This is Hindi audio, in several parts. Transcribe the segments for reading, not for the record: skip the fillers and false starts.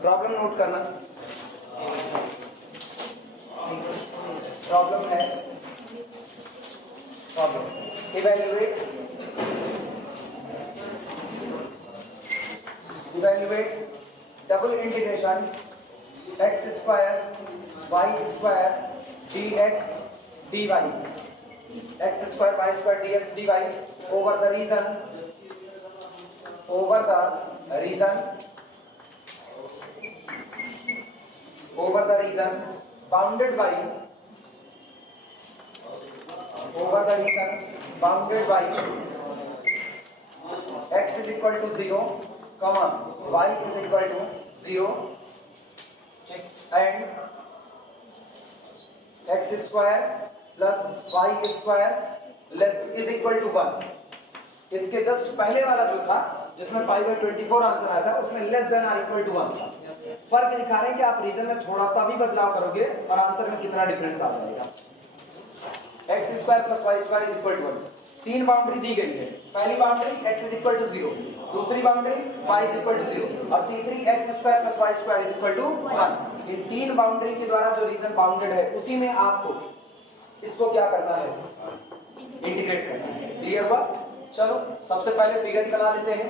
प्रॉब्लम नोट करना। प्रॉब्लम है problem evaluate double integration x square y square dx dy x square y square dx dy over the region bounded by x is equal to 0, comma y is equal to 0 and x square plus y square is equal to 1। इसके जस्ट पहले वाला जो था जिसमें पाई बाय 24 आंसर आया था उसमें less than or equal to 1 था। फर्क दिखा रहे हैं कि आप रीजन में थोड़ा सा भी बदलाव करोगे और आंसर में कितना डिफरेंस आ जाएगा। x square plus y square is equal to 1। तीन बाउंड्री दी गई है। पहली boundary x is equal to 0, दूसरी boundary y is equal to 0 और तीसरी x square plus y square is equal to 1। ये तीन बाउंड्री के द्वारा जो रीजन बाउंडेड है उसी में आपको इसको क्या करना है, इंटीग्रेट करना है। क्लियर हुआ? चलो सबसे पहले फिगर बना लेते हैं।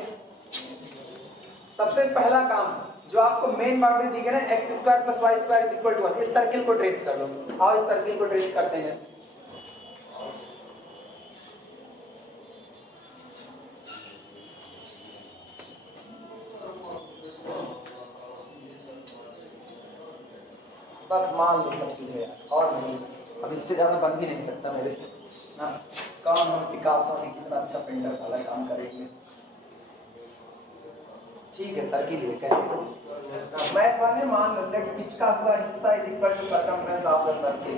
सबसे पहला काम जो आपको मेन बाउंड्री दी गई ना x square plus y square is equal to 1, इस सर्किल को ट्रेस कर लो। आओ इस सर्किल को ट्रेस करते हैं। बस मान लो सब चीजें यार, और नहीं, अब इससे ज्यादा बन भी नहीं सकता मेरे से ना। कौन हम पिकासो ने कितना अच्छा पेंटर वाला काम करेंगे। ठीक है सर्किल ये कहते मैथ वाले मान लो लेट पिच का हुआ हिस्सा is equal to circumference of the circle.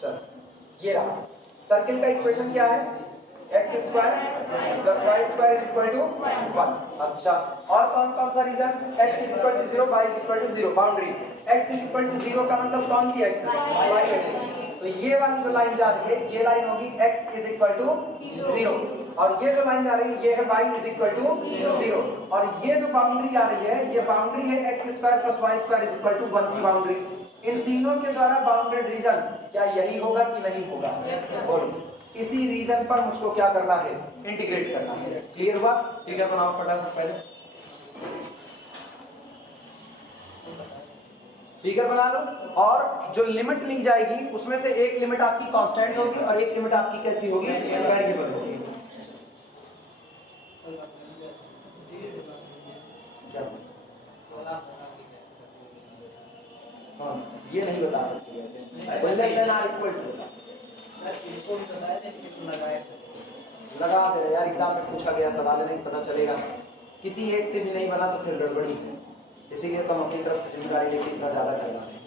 चलो ये रहा सर्किल का इक्वेशन क्या है, x square plus y square is equal to 1। अच्छा और कौन कौन सा region, x is equal to 0 y is equal to 0। Boundary x is equal to 0 का मतलब कौन सी x है, y एक्सिस। तो ये वाली जो लाइन जा रही है ये लाइन होगी x इज इक्वल टू 0 और ये जो लाइन जा रही है ये है y इज इक्वल टू 0 और ये जो बाउंड्री आ रही है ये बाउंड्री है x square plus y square is equal to 1 की बाउंड्री। इन तीनों के द्वारा बाउंडेड रीजन क्या यही होगा कि नहीं होगा, बोलो। इसी रीजन पर मुझको क्या करना है, इंटीग्रेट करना है। क्लियर हुआ? फिगर बनाओ फटाफट। पहले फिगर बना लो और जो लिमिट ली जाएगी उसमें से एक लिमिट आपकी कांस्टेंट होगी और एक लिमिट आपकी कैसी होगी, वेरिएबल होगी। ये नहीं बता लगा दे यार, एग्जाम में पूछा गया सवाल नहीं पता चलेगा। किसी एक से भी नहीं बना तो फिर गड़बड़ी है, इसीलिए तो हम अपनी तरफ से जिम्मेदारी लेके इतना ज्यादा करना है।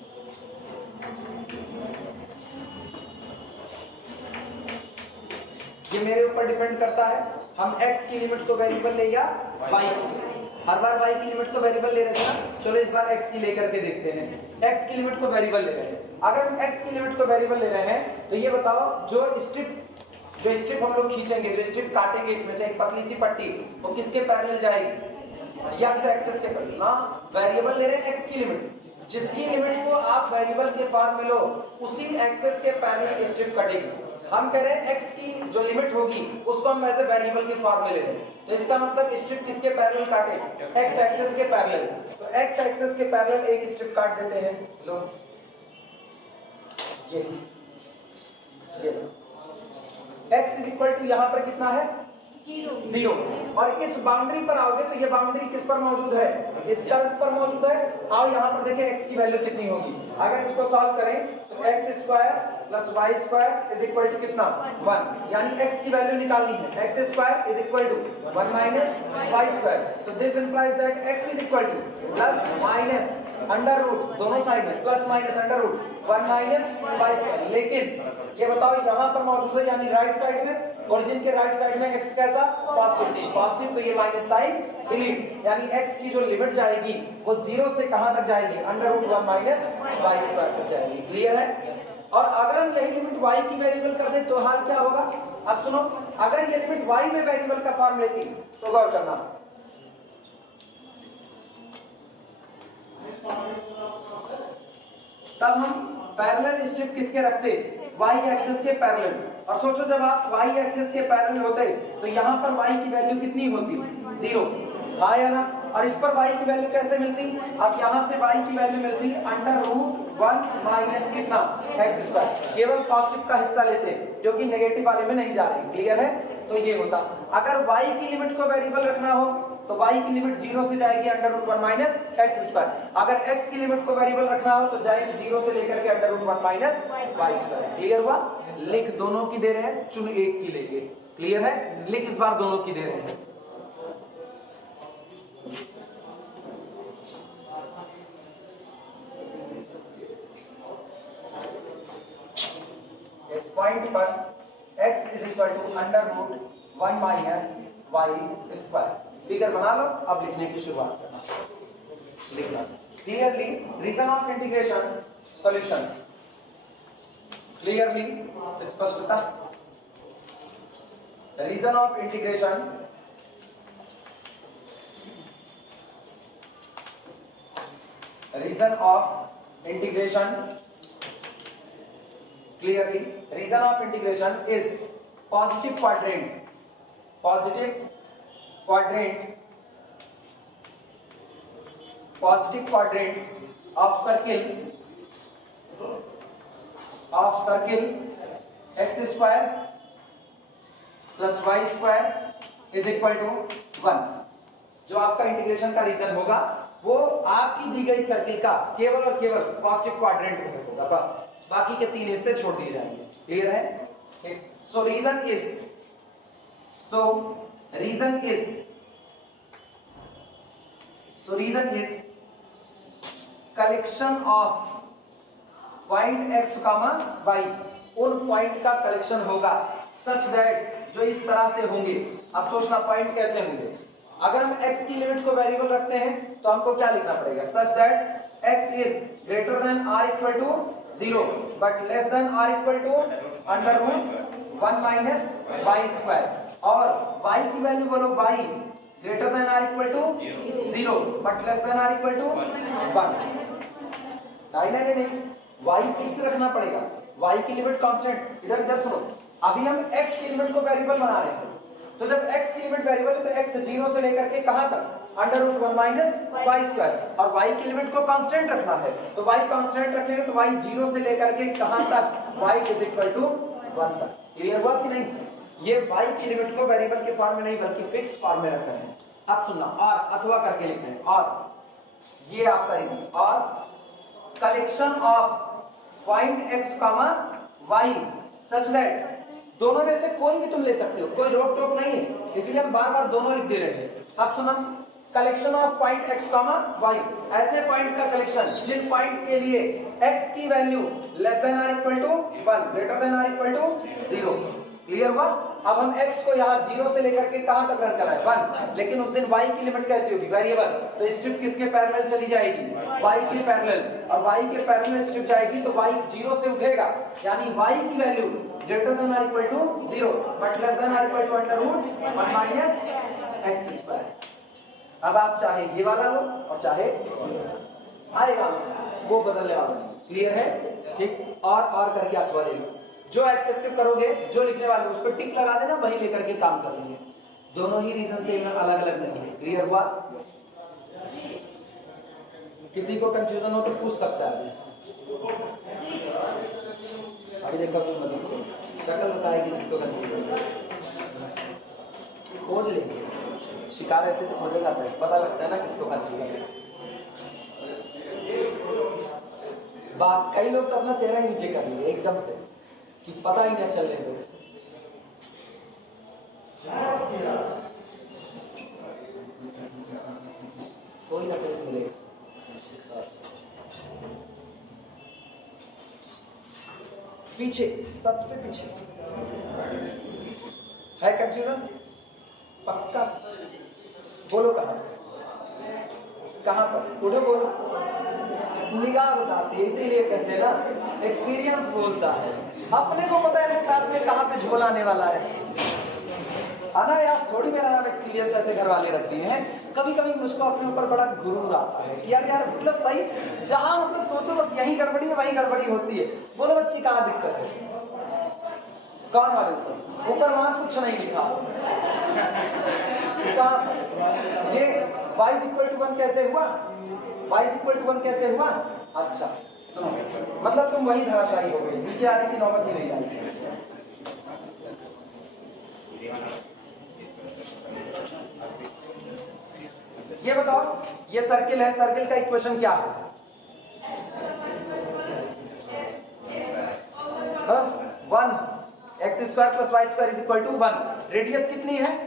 ये मेरे ऊपर डिपेंड करता है हम x की लिमिट को वेरिएबल ले या y की। हर बार y की लिमिट को वेरिएबल ले रहे हैं, चलो इस बार x की लेकर के देखते हैं। x की लिमिट को वेरिएबल ले रहे हैं। अगर हम x की लिमिट को वेरिएबल ले रहे हैं तो ये बताओ जो स्ट्रिप हम लोग खींचेंगे, जो स्ट्रिप काटेंगे इसमें से एक पतली सी पट्टी, वो किसके पैरेलल जाएगी, x एक्सिस के पैरेलल ना। वेरिएबल ले रहे हैं x की लिमिट, जिसकी लिमिट को आप वेरिएबल के फॉर्म में लो उसी एक्सिस के पैरेलल स्ट्रिप कटेगी। हम कह रहे हैं x की जो लिमिट होगी उसको हम एज ए वेरिएबल के फॉर्म में ले रहे हैं, तो इसका मतलब स्ट्रिप किसके पैरेलल काटे, x एक्सिस के पैरेलल। तो x एक्सिस के पैरेलल एक स्ट्रिप काट देते हैं। लो ये x इज इक्वल टू यहाँ पर कितना है, 0 और इस बाउंड्री पर आओगे तो ये बाउंड्री किस पर मौजूद है, इस कर्व पर मौजूद है। आओ यहाँ पर देखें x की वैल्यू कितनी होगी। अगर इसको सॉल्व करें तो x square plus y square is equal to कितना, 1, यानी x की वैल्यू निकालनी है। x square is equal to 1 minus y square. तो this implies that x is equal to plus minus under root, दोनों साइड में plus minus under root 1 minus y square. लेकिन ये बताओ यहाँ पर मौजूद है यानी राइट साइड में, ओरिजिन के राइट साइड में x कैसा, पॉजिटिव, तो ये माइनस साइन डिलीट, यानी x की जो लिमिट जाएगी वो 0 से कहां तक जाएगी, under root 1 minus y square तक जाएगी। क्लियर है? और अगर हम यही लिमिट y की वेरिएबल कर दें तो हाल क्या होगा। अब सुनो, अगर ये लिमिट y में वेरिएबल का फॉर्म लेती तो गौर करना, स्ट्रिप किसके रखते, y एक्सिस के पैरेलल। और सोचो जब आप y एक्सिस के पैरेलल होते तो यहाँ पर y की वैल्यू कितनी होती, 0, हाँ या ना। और इस पर y की वैल्यू कैसे मिलती, अब यहाँ से y की वैल्यू मिलती √1 माइनस कितना, x²। केवल पॉजिटिव का हिस्सा लेते जो कि नेगेटिव वाले में नहीं जा रही, क्लियर है। तो ये होता, अगर y की लिमिट को वेरिएबल रखना हो तो y की लिमिट 0 से जाएगी √1 माइनस x²। अगर x की लिमिट को वेरिएबल रखना हो तो जाएगी 0 से लेकर के √1 माइनस y²। क्लियर हुआ। लिख दोनों की दे रहे हैं, चुन एक की लेंगे, क्लियर है। लिख इस बार दोनों की दे रहे हैं। इस पॉइंट पर x √1 माइनस y²। फिगर बना लो, अब लिखने की शुरुआत करना। लिखना clearly, region of integration solution, clearly स्पष्टता। Region of integration, region of integration, clearly region of integration is positive quadrant, positive quadrant of circle x² plus y² is equal to 1। जो आपका इंटीग्रेशन का रीजन होगा वो आपकी दी गई सर्किल का केवल और केवल पॉजिटिव क्वाड्रेंट में होगा, बस बाकी के 3 हिस्से छोड़ दिए जाएंगे, क्लियर है। So region is collection of point x, y, उन पॉइंट का कलेक्शन होगा सच दैट, जो इस तरह से होंगे। अब सोचना पॉइंट कैसे होंगे। अगर हम x की लिमिट को वेरिएबल रखते हैं तो हमको क्या लिखना पड़ेगा, such that x is greater than r equal to 0 but less than r equal to √1 minus y²। और y की वैल्यू बोलो y greater than r equal to 0 but less than r equal to 1। नहीं, y फिक्स रखना पड़ेगा, y की लिमिट कांस्टेंट। इधर सुनो, अभी हम x की लिमिट को वेरिएबल बना रहे हैं, तो जब x की लिमिट वेरिएबल है तो x 0 से लेकर के कहां तक, √1 माइनस y²। और y की लिमिट को कांस्टेंट रखना है, तो y कांस्टेंट रखेंगे तो y 0 से लेकर के कहां तक, y इज इक्वल टू 1 तक। क्लियर हुआ कि नहीं। ये y की लिमिट को वेरिएबल के फॉर्म में नहीं बल्कि फिक्स फॉर्म में रखना है। अब सुनना, और अथवा करके लिखना है, और ये आपका रीजन, और collection of point x, y such that, दोनों में से कोई भी तुम ले सकते हो, कोई रोक टोक नहीं है, इसलिए हम बार बार दोनों लिख दे रहे हैं। अब सुना, collection of point x, y, ऐसे पॉइंट का कलेक्शन जिन पॉइंट के लिए x की value less than r equal to 1 greater than r equal to 0। Clear हुआ। अब हम x को यहाँ 0 से लेकर के कहां तक रन कराएं, 1, लेकिन उस दिन y की लिमिट कैसी होगी, वेरिएबल, तो स्ट्रिप किसके पैरेलल चली जाएगी, y के पैरेलल, और y के पैरेलल स्ट्रिप जाएगी तो y 0 से उठेगा, यानी y की value greater than r equal to 0 but less than r equal to √1 minus x²। अब आप चाहे ये वाला लो और चाहे आएगा वो बदलने वाला, क्लियर है, ठीक। और करके अथवा ले लो, जो एक्सेप्ट करोगे, जो लिखने वाले उस पर टिक लगा देना, वही लेकर के काम कर लेंगे। दोनों ही रीजन से अलग अलग नहीं है, क्लियर हुआ। किसी को कंफ्यूजन हो तो पूछ सकता है, अभी देखो मतलब शक्ल बताएगी जिसको कंफ्यूजन, खोज लेंगे, शिकार ऐसे तो खोजेगा, पता लगता है ना किसको कंफ्यूजन है। बात कई लोग तो अपना चेहरा नीचे कर लेंगे एकदम से कि पता ही नहीं चलने दो। कोई ना कोई मिलेगा। पीछे, सबसे पीछे है कंफ्यूजन, पक्का बोलो कहाँ पर, उठो बोलो। निगाह बताती है, इसीलिए कहते हैं ना एक्सपीरियंस बोलता है। अपने को पता है ना क्लास में कहाँ पे झोल आने वाला है। अनायास थोड़ी मेरा नाम एक्सपीरियंस ऐसे घर वाले रख दिए हैं। कभी कभी मुझको अपने ऊपर बड़ा गुरूर आता है कि यार मतलब सही, जहां मतलब सोचो बस यही गड़बड़ी है वहीं गड़बड़ी होती है। बोलो बच्ची कहाँ दिक्कत है? कौन वाले ऊपर वहां कुछ नहीं लिखा। ये y = 1 कैसे हुआ? y = 1 कैसे हुआ? अच्छा सुनो, मतलब तुम वही धराशायी हो गई, नीचे आने की नौबत ही नहीं आई। ये बताओ, ये सर्किल है, सर्किल का इक्वेशन क्या है? 1 x² + y² = 1। रेडियस कितनी है?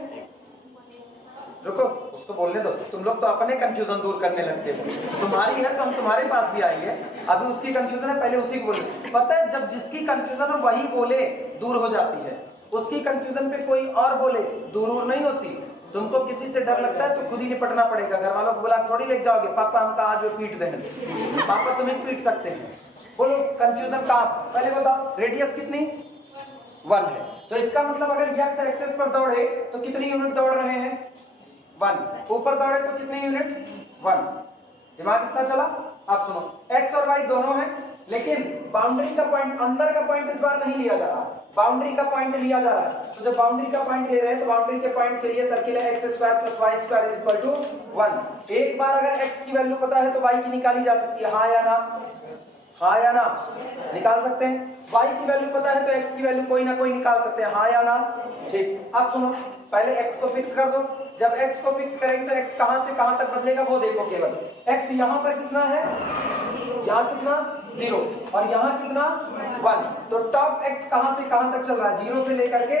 रुको उसको बोलने दो, तुम लोग तो अपने कंफ्यूजन दूर करने लगते हो। तुम्हारी है तो हम तुम्हारे पास भी आएंगे, अभी उसकी कंफ्यूजन है पहले उसी को बोले। पता है जब जिसकी कंफ्यूजन हो वही बोले दूर हो जाती है, उसकी कंफ्यूजन पे कोई और बोले दूर नहीं होती। तुमको किसी से डर लगता है तो खुद ही निपटना पड़ेगा। घर वालों को बोला थोड़ी लेके जाओगे, पापा हमका आज वो पीट दें, पापा तुम्हें पीट सकते हैं। बोलो कंफ्यूजन कहाँ? पहले बताओ रेडियस कितनी? 1 है, तो इसका मतलब अगर x एक्सिस पर दौड़े तो कितनी यूनिट दौड़ रहे हैं? 1। ऊपर दौड़े तो कितनी यूनिट? 1। दिमाग इतना चला? आप सुनो, x और y दोनों हैं, लेकिन बाउंड्री का पॉइंट, अंदर का पॉइंट इस बार नहीं लिया जा रहा, बाउंड्री का पॉइंट लिया जा रहा है। तो जब बाउंड्री का पॉइंट ले रहे हैं तो बाउंड्री के पॉइंट के लिए सर्किल है x² + y² = 1। एक बार अगर x की वैल्यू पता है तो y की निकाली जा सकती है, हाँ या ना? हाँ या ना? निकाल सकते हैं। y की वैल्यू पता है तो x की वैल्यू कोई ना कोई निकाल सकते हैं, हाँ या ना? ठीक। अब सुनो, पहले x को फिक्स कर दो। जब x को फिक्स करेंगे तो x कहां से कहां तक बदलेगा वो देखो। केवल x यहां पर कितना है? यहाँ कितना? 0 और यहाँ कितना? 1। तो टॉप x कहां से कहां तक चल रहा है? 0 से लेकर के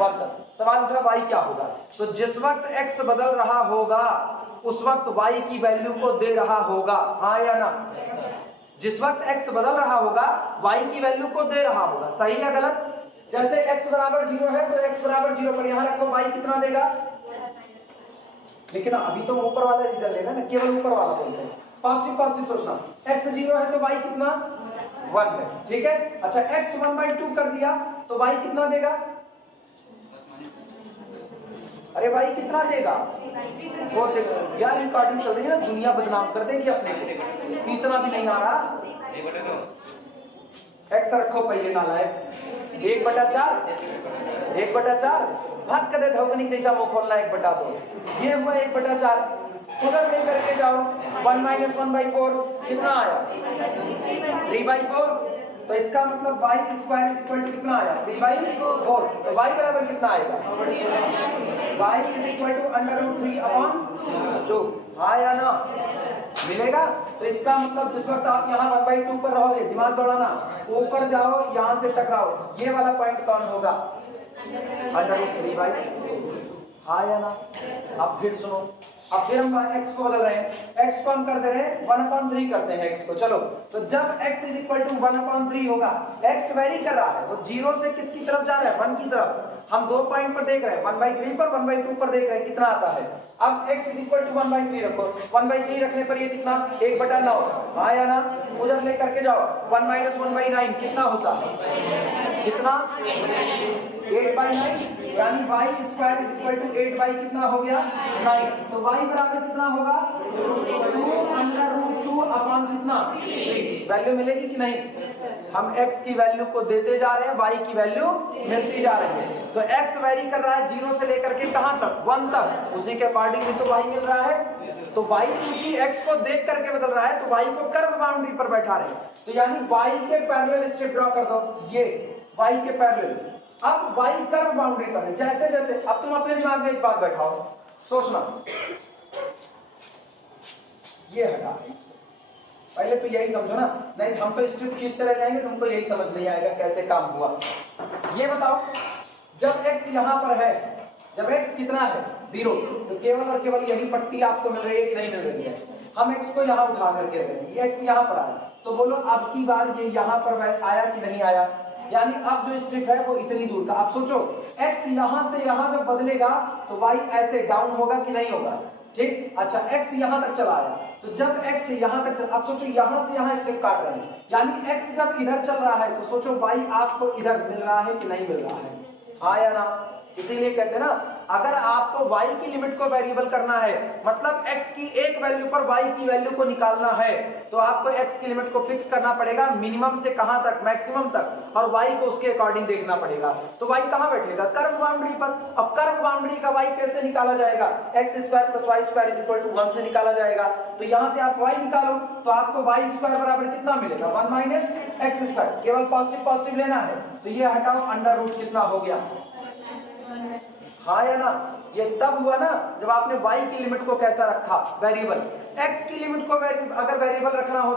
1 तक। सवाल उठा y क्या होगा? तो जिस वक्त x बदल रहा होगा उस वक्त y की वैल्यू को दे रहा होगा, हाँ या ना? जिस वक्त x बदल रहा होगा y की वैल्यू को दे रहा होगा, सही या गलत? जैसे x = 0 है तो x = 0 पर यहां रखो, y कितना देगा? लेकिन अभी तो ऊपर वाला रीजन लेना ना, केवल ऊपर वाला बोलते हैं। पॉजिटिव पॉजिटिव सोचना, x 0 है तो y कितना? 1 है, ठीक है। अच्छा x 1/2 कर दिया तो y कितना देगा? अरे भाई कितना देगा? वो देगा यार, रिकॉर्डिंग चल रही है ना, दुनिया बदनाम कर देगी अपने को। इतना भी नहीं आ रहा। x रखो पहले ना लाए, 1/4 भाग कर दे धोगनी जैसा वो खोलना 1/2। ये हुआ 1/4, उधर लेकर के जाओ 1 - 1/4 कितना आया? 3/4। तो इसका मतलब y² कितना आया? 3/4। तो y बराबर कितना आएगा? y = √3/2, हाँ या ना? मिलेगा। तो इसका मतलब जिस वक्त आप यहाँ 1/2 पर रहोगे, दिमाग दौड़ाना, ऊपर जाओ यहाँ से टकराओ, ये वाला पॉइंट कौन होगा? √3/2, हाँ या ना? अब फिर सुनो, अब फिर हम x को बदल रहे हैं, x को हम कर दे रहे हैं 1/3 करते हैं x को। चलो तो जब x = 1/3 होगा, x वेरी कर रहा है, वो 0 से किसकी तरफ जा रहा है? 1 की तरफ। हम 2 पॉइंट पर देख रहे हैं, 1/3 पर 1/2 पर देख रहे हैं, कितना आता है? अब x = 1/3 रखो, 1/3 रखने पर ये कितना? 1/9, हाँ या ना? उधर लेकर के जाओ 1 - 1/9 कितना होता है? कितना? 8/9, यानी y² = 8 कितना हो गया? 9। तो y बराबर कितना होगा? 2 √2 कितना? वैल्यू मिलेगी कि नहीं? हम x की वैल्यू को देते जा रहे हैं, y की वैल्यू मिलती जा रही है। तो x वेरी कर रहा है 0 से लेकर के कहां तक? 1 तक। उसी के अकॉर्डिंग भी तो y मिल रहा है। तो y चूंकि x को देख करके बदल रहा है तो y को कर्व बाउंड्री पर बैठा रहे हैं, तो यानी y के पैरेलल स्ट्रिप ड्रॉ कर दो, ये y के पैरेलल। अब y कर्व बाउंड्री पर है, जैसे जैसे अब तुम अपने दिमाग में एक बात बैठाओ, सोचना, ये हटा पहले तो यही समझो ना, नहीं हम तो स्ट्रिप खींचते रह जाएंगे, तुमको यही समझ नहीं आएगा कैसे काम हुआ। ये बताओ जब x यहां पर है, जब x कितना है? 0, तो केवल और केवल यही पट्टी आपको मिल रही है कि नहीं मिल रही है? हम x को यहां उठा करके रखें, ये x यहां पर आया, तो बोलो अब की बार ये यहां पर आया कि नहीं आया? यानी अब जो स्ट्रिप है वो इतनी दूर का। आप सोचो x यहां से यहां जब बदलेगा तो y ऐसे डाउन होगा कि नहीं होगा? ठीक। अच्छा x यहां तक चला आया, तो जब x यहां तक चला, अब सोचो यहां से यहां स्ट्रिप काट रहे हैं, यानी x जब इधर चल रहा है तो सोचो y आपको इधर मिल रहा है कि नहीं मिल रहा है? हाँ या ना? इसीलिए कहते हैं ना अगर आपको y की लिमिट को वेरिएबल करना है, मतलब x की एक वैल्यू पर y की वैल्यू को निकालना है, तो आपको x की लिमिट को फिक्स करना पड़ेगा मिनिमम से कहां तक, मैक्सिमम तक, और y को उसके अकॉर्डिंग देखना पड़ेगा। तो y कहां बैठेगा, कर्व बाउंड्री पर। अब कर्व बाउंड्री का y कैसे निकाला जाएगा, x square plus y square is equal to 1 से निकाला जाएगा। तो यहां से आप y निकालो तो आपको y स्क्वायर बराबर कितना मिलेगा, 1 माइनस एक्स स्क्वायर। केवल पॉजिटिव पॉजिटिव लेना है, तो ये हटाओ, अंडर रूट कितना हो गया, हाँ या ना। ये तब हुआ ना जब आपने y की लिमिट को कैसा रखा, वेरिएबल। x की लिमिट को अगर वेरिएबल रखना हो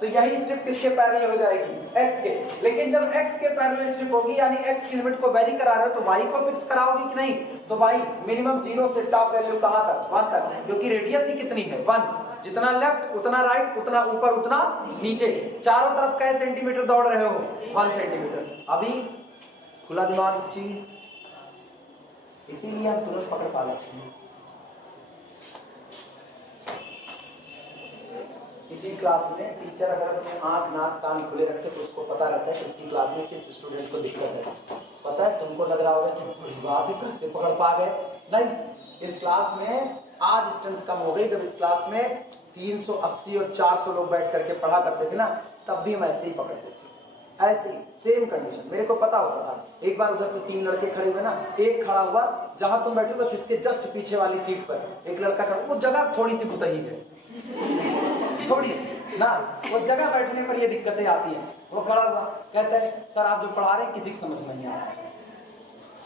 तो यही स्टेप किसके पैरेलल हो जाएगी, x के। लेकिन जब x के पैरेलल स्टेप होगी, यानी x की लिमिट को वेरी करा रहे हो, तो y को फिक्स कराओगे कि नहीं, तो y मिनिमम 0 से टॉप वैल्यू कहां तक, 1 तक, क्योंकि रेडियस ही कितनी है, 1। जितना लेफ्ट उतना राइट, उतना ऊपर उतना नीचे, चारों तरफ कैसे सेंटीमीटर दौड़ रहे हो, 1 सेंटीमीटर। अभी खुला दिमाग चीज, इसीलिए हम तुरंत पकड़ पा लेते हैं। किसी क्लास में टीचर अगर अपने आंख नाक कान खुले रखे तो उसको पता रहता है कि उसकी क्लास में किस स्टूडेंट को दिक्कत है। पता है, तुमको लग रहा होगा कि बात ही कैसे पकड़ पा गए, नहीं, इस क्लास में आज स्ट्रेंथ कम हो गई। जब इस क्लास में 380 और 400 लोग बैठ करके पढ़ा करते थे ना, तब भी हम ऐसे ही पकड़ते थे, ऐसे ही सेम कंडीशन। मेरे को पता होता था। एक बार उधर से 3 लड़के खड़े हुए ना, एक खड़ा हुआ जहां तुम बैठे हो बस इसके जस्ट पीछे वाली सीट पर, एक लड़का खड़ा, वो जगह थोड़ी सी बुतही है, थोड़ी सी ना, उस जगह बैठने पर ये दिक्कतें आती हैं। वो खड़ा हुआ कहता है, सर आप जो पढ़ा रहे हैं किसी को समझ नहीं आ रहा है।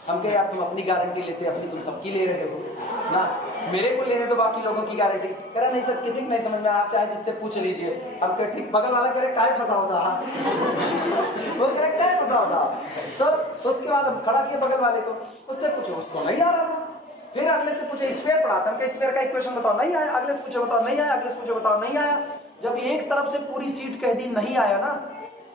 हम कहे यार तुम अपनी गारंटी लेते, अपनी तुम सबकी ले रहे हो ना, मेरे को लेने तो बाकी लोगों की गारंटी। कह रहा नहीं सर किसी को नहीं समझ में, आप चाहे जिससे पूछ लीजिए। हम कहे ठीक। बगल वाला कह रहे काय फंसा होता वो कह रहे काय फंसा होता। तो उसके बाद हम खड़ा किए बगल वाले को, उससे पूछो, उसको नहीं आ रहा था। फिर अगले से पूछे स्क्वायर पढ़ाता, हम स्क्वायर का इक्वेशन बताओ, नहीं आया। अगले से पूछे बताओ, नहीं आया। अगले से पूछे बताओ, नहीं आया। जब एक तरफ से पूरी सीट कह दी नहीं आया ना,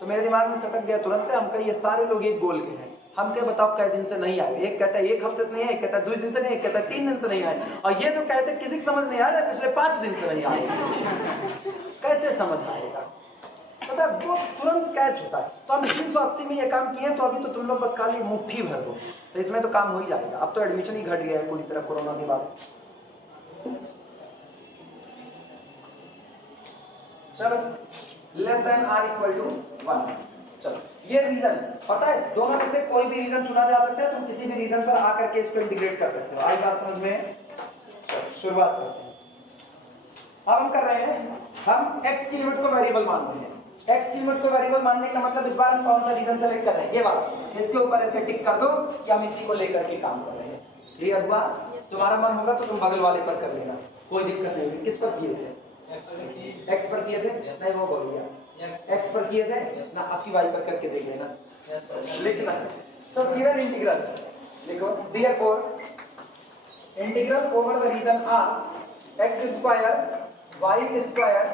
तो मेरे दिमाग में सटक गया तुरंत। हम कहे ये सारे लोग एक गोल के हैं। हम कहे बताओ कै दिन से नहीं आए। एक कहता है 1 हफ्ते से नहीं आए, एक कहता है 2 दिन से नहीं, एक कहता है 3 दिन से नहीं आए, और ये जो कहते हैं किसी को समझ नहीं आ रहा है पिछले 5 दिन से नहीं आए। कैसे समझ आएगा, पता है, वो तुरंत कैच होता है। तो हम 380 में ये काम किए, तो अभी तो तुम लोग बस खाली मुट्ठी भर दो, तो इसमें तो काम हो ही जाएगा। अब तो एडमिशन ही घट गया है पूरी तरह कोरोना के बाद। चलो less than or equal to 1। चलो ये रीजन पता है, दोनों में से कोई भी रीजन चुना जा सकता है। तुम किसी भी रीजन पर आकर के इसको इंटीग्रेट कर सकते हो। आई बात समझ में? शुरुआत करते हैं। अब हम कर रहे हैं, हम x की लिमिट को वेरिएबल मान रहे हैं। x की लिमिट को वेरिएबल मानने का मतलब इस बार हम कौन सा रीजन सेलेक्ट कर रहे हैं, ये बात। इसके ऊपर ऐसे टिक कर दो कि हम इसी को लेकर के काम कर रहे हैं। क्लियर हुआ? तुम्हारा मन होगा तो तुम बगल वाले पर कर लेना, कोई दिक्कत नहीं। किस पर किए थे? x पर किए थे? नहीं वो बोल गया x पर किए थे ना, आपकी y पर करके देख लेना। लिखना सब गिवन इंटीग्रल लिखो। Therefore integral over the region r x square y square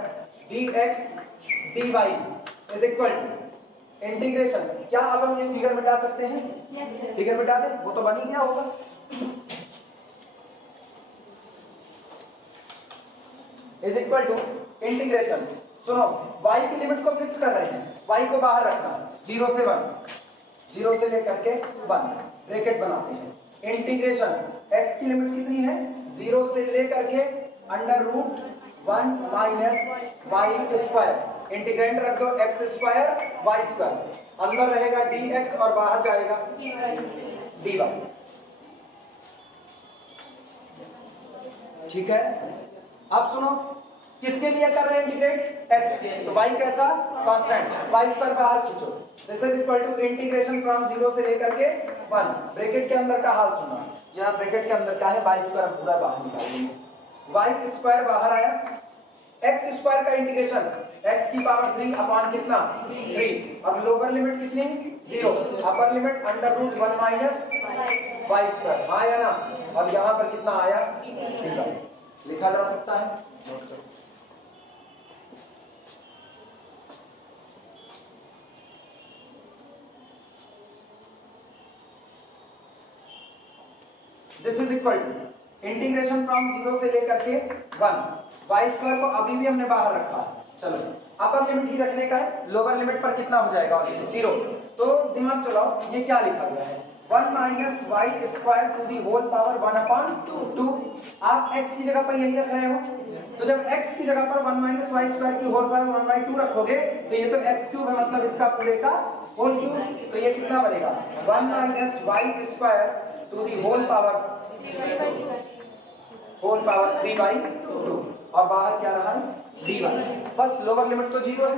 dx dy is equal to integration. क्या अब हम ये फिगर मिटा सकते हैं? फिगर मिटा दे, वो तो बन ही गया होगा। Is equal to integration. सुनो, y की लिमिट को फिक्स कर रहे हैं, y को बाहर रखना, 0 से 1, 0 से लेकर के 1 ब्रैकेट बनाते हैं। इंटीग्रेशन x की लिमिट कितनी है, 0 से लेकर के under root 1 minus y square. Integrand रख दो x स्क्वायर y स्क्वायर, अंदर रहेगा dx और बाहर जाएगा dy। ठीक है। अब सुनो, किसके लिए कर रहे हैं इंटीग्रेट? x के। तो y कैसा? कांस्टेंट। y स्क्वायर बाहर खींचो। This is equal to integration from 0 से लेकर के 1। ब्रैकेट के अंदर का हाल सुना, यहाँ ब्रैकेट के अंदर का है y स्क्वायर, पूरा बाहर निकालेंगे। y स्क्वायर बाहर आया, x स्क्वायर का इंटीग्रेशन x की पावर 3 अपॉन कितना? 3। अब लोअर लिमिट कितनी? 0। Upper limit under root 1 minus y square. हाँ या ना? और यहाँ पर कितना आया? 3। लिखा जा सकता है, नोट करो। This is equal to integration from 0 से लेकर के 1। y स्क्वायर को अभी भी हमने बाहर रखा है, चलो अपर लिमिट ही रखने का है, लोअर लिमिट पर कितना हो जाएगा 0। तो दिमाग चलाओ, ये क्या लिखा गया है 1 minus Y square to the whole power 1/2। आप x की जगह पर यही रख रहे हो, तो जब x की जगह पर 1 माइनस वाई स्क्वायर की होल पावर 1/2 रखोगे तो ये तो x क्यूब है, मतलब इसका पूरे का होल क्यूब। तो ये कितना बनेगा 1 minus Y square to the whole power 3/2 और बाहर क्या रहा dy। बस लोअर लिमिट तो 0 है,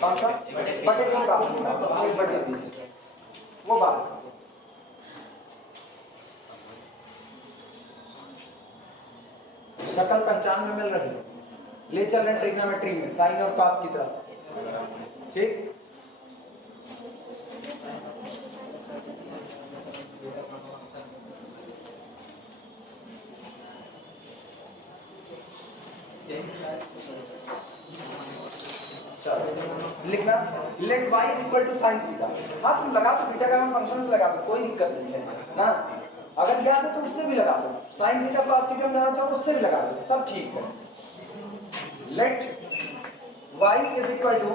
कौन सा बटे 3 का 1/3 वो बात। शक्ल पहचान में मिल रही है, ले चल रहे ट्रिग्नोमेट्री में साइन और कॉस की तरफ, ठीक। लिखना let y is equal to sine theta. हाँ तुम लगा दो, बीटा का फंक्शन से लगा दो, कोई दिक्कत नहीं है ना। अगर याद है तो उससे भी लगा दो, साइन थीटा कॉस थीटा में लगाना चाहो उससे भी लगा दो, सब ठीक है। Let y is equal to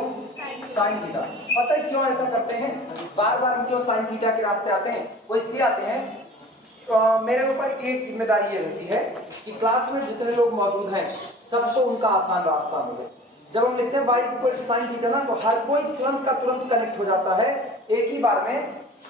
sine theta. पता है क्यों ऐसा करते हैं, बार बार हम क्यों साइन थीटा के रास्ते आते हैं? वो इसलिए आते हैं, मेरे ऊपर एक जिम्मेदारी ये रहती है कि क्लास में जितने लोग मौजूद हैं सबको उनका आसान रास्ता मिले। जब हम लिखते हैं y is equal to sine theta ना, तो हर कोई तुरंत का तुरंत कनेक्ट हो जाता है एक ही बार में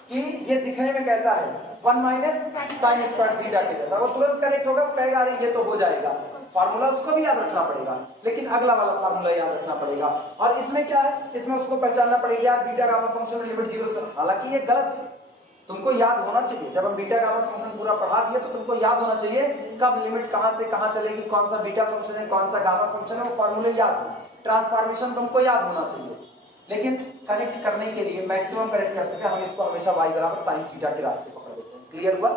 कि ये दिखने में कैसा है 1 माइनस साइन स्क्वायर थीटा के जैसा। वो तुरंत कनेक्ट होगा, कहेगा अरे ये तो हो जाएगा। फार्मूला उसको भी याद रखना पड़ेगा, लेकिन अगला वाला फार्मूला याद रखना पड़ेगा। और इसमें क्या है, इसमें उसको पहचानना पड़ेगा बीटा गामा फंक्शन में लिमिट 0 से। हालांकि ये गलत है, तुमको याद होना चाहिए। जब हम बीटा गामा फंक्शन पूरा पढ़ा दिए तो तुमको याद होना चाहिए कब लिमिट कहां से कहां चलेगी, कौन सा बीटा फंक्शन है कौन सा गामा फंक्शन है, वो फार्मूले याद हो, ट्रांसफॉर्मेशन तुमको याद होना चाहिए। लेकिन कनेक्ट करने के लिए मैक्सिमम कनेक्ट कर सके हम इसको हमेशा y बराबर साइन थीटा के रास्ते पकड़ लेते हैं। क्लियर हुआ?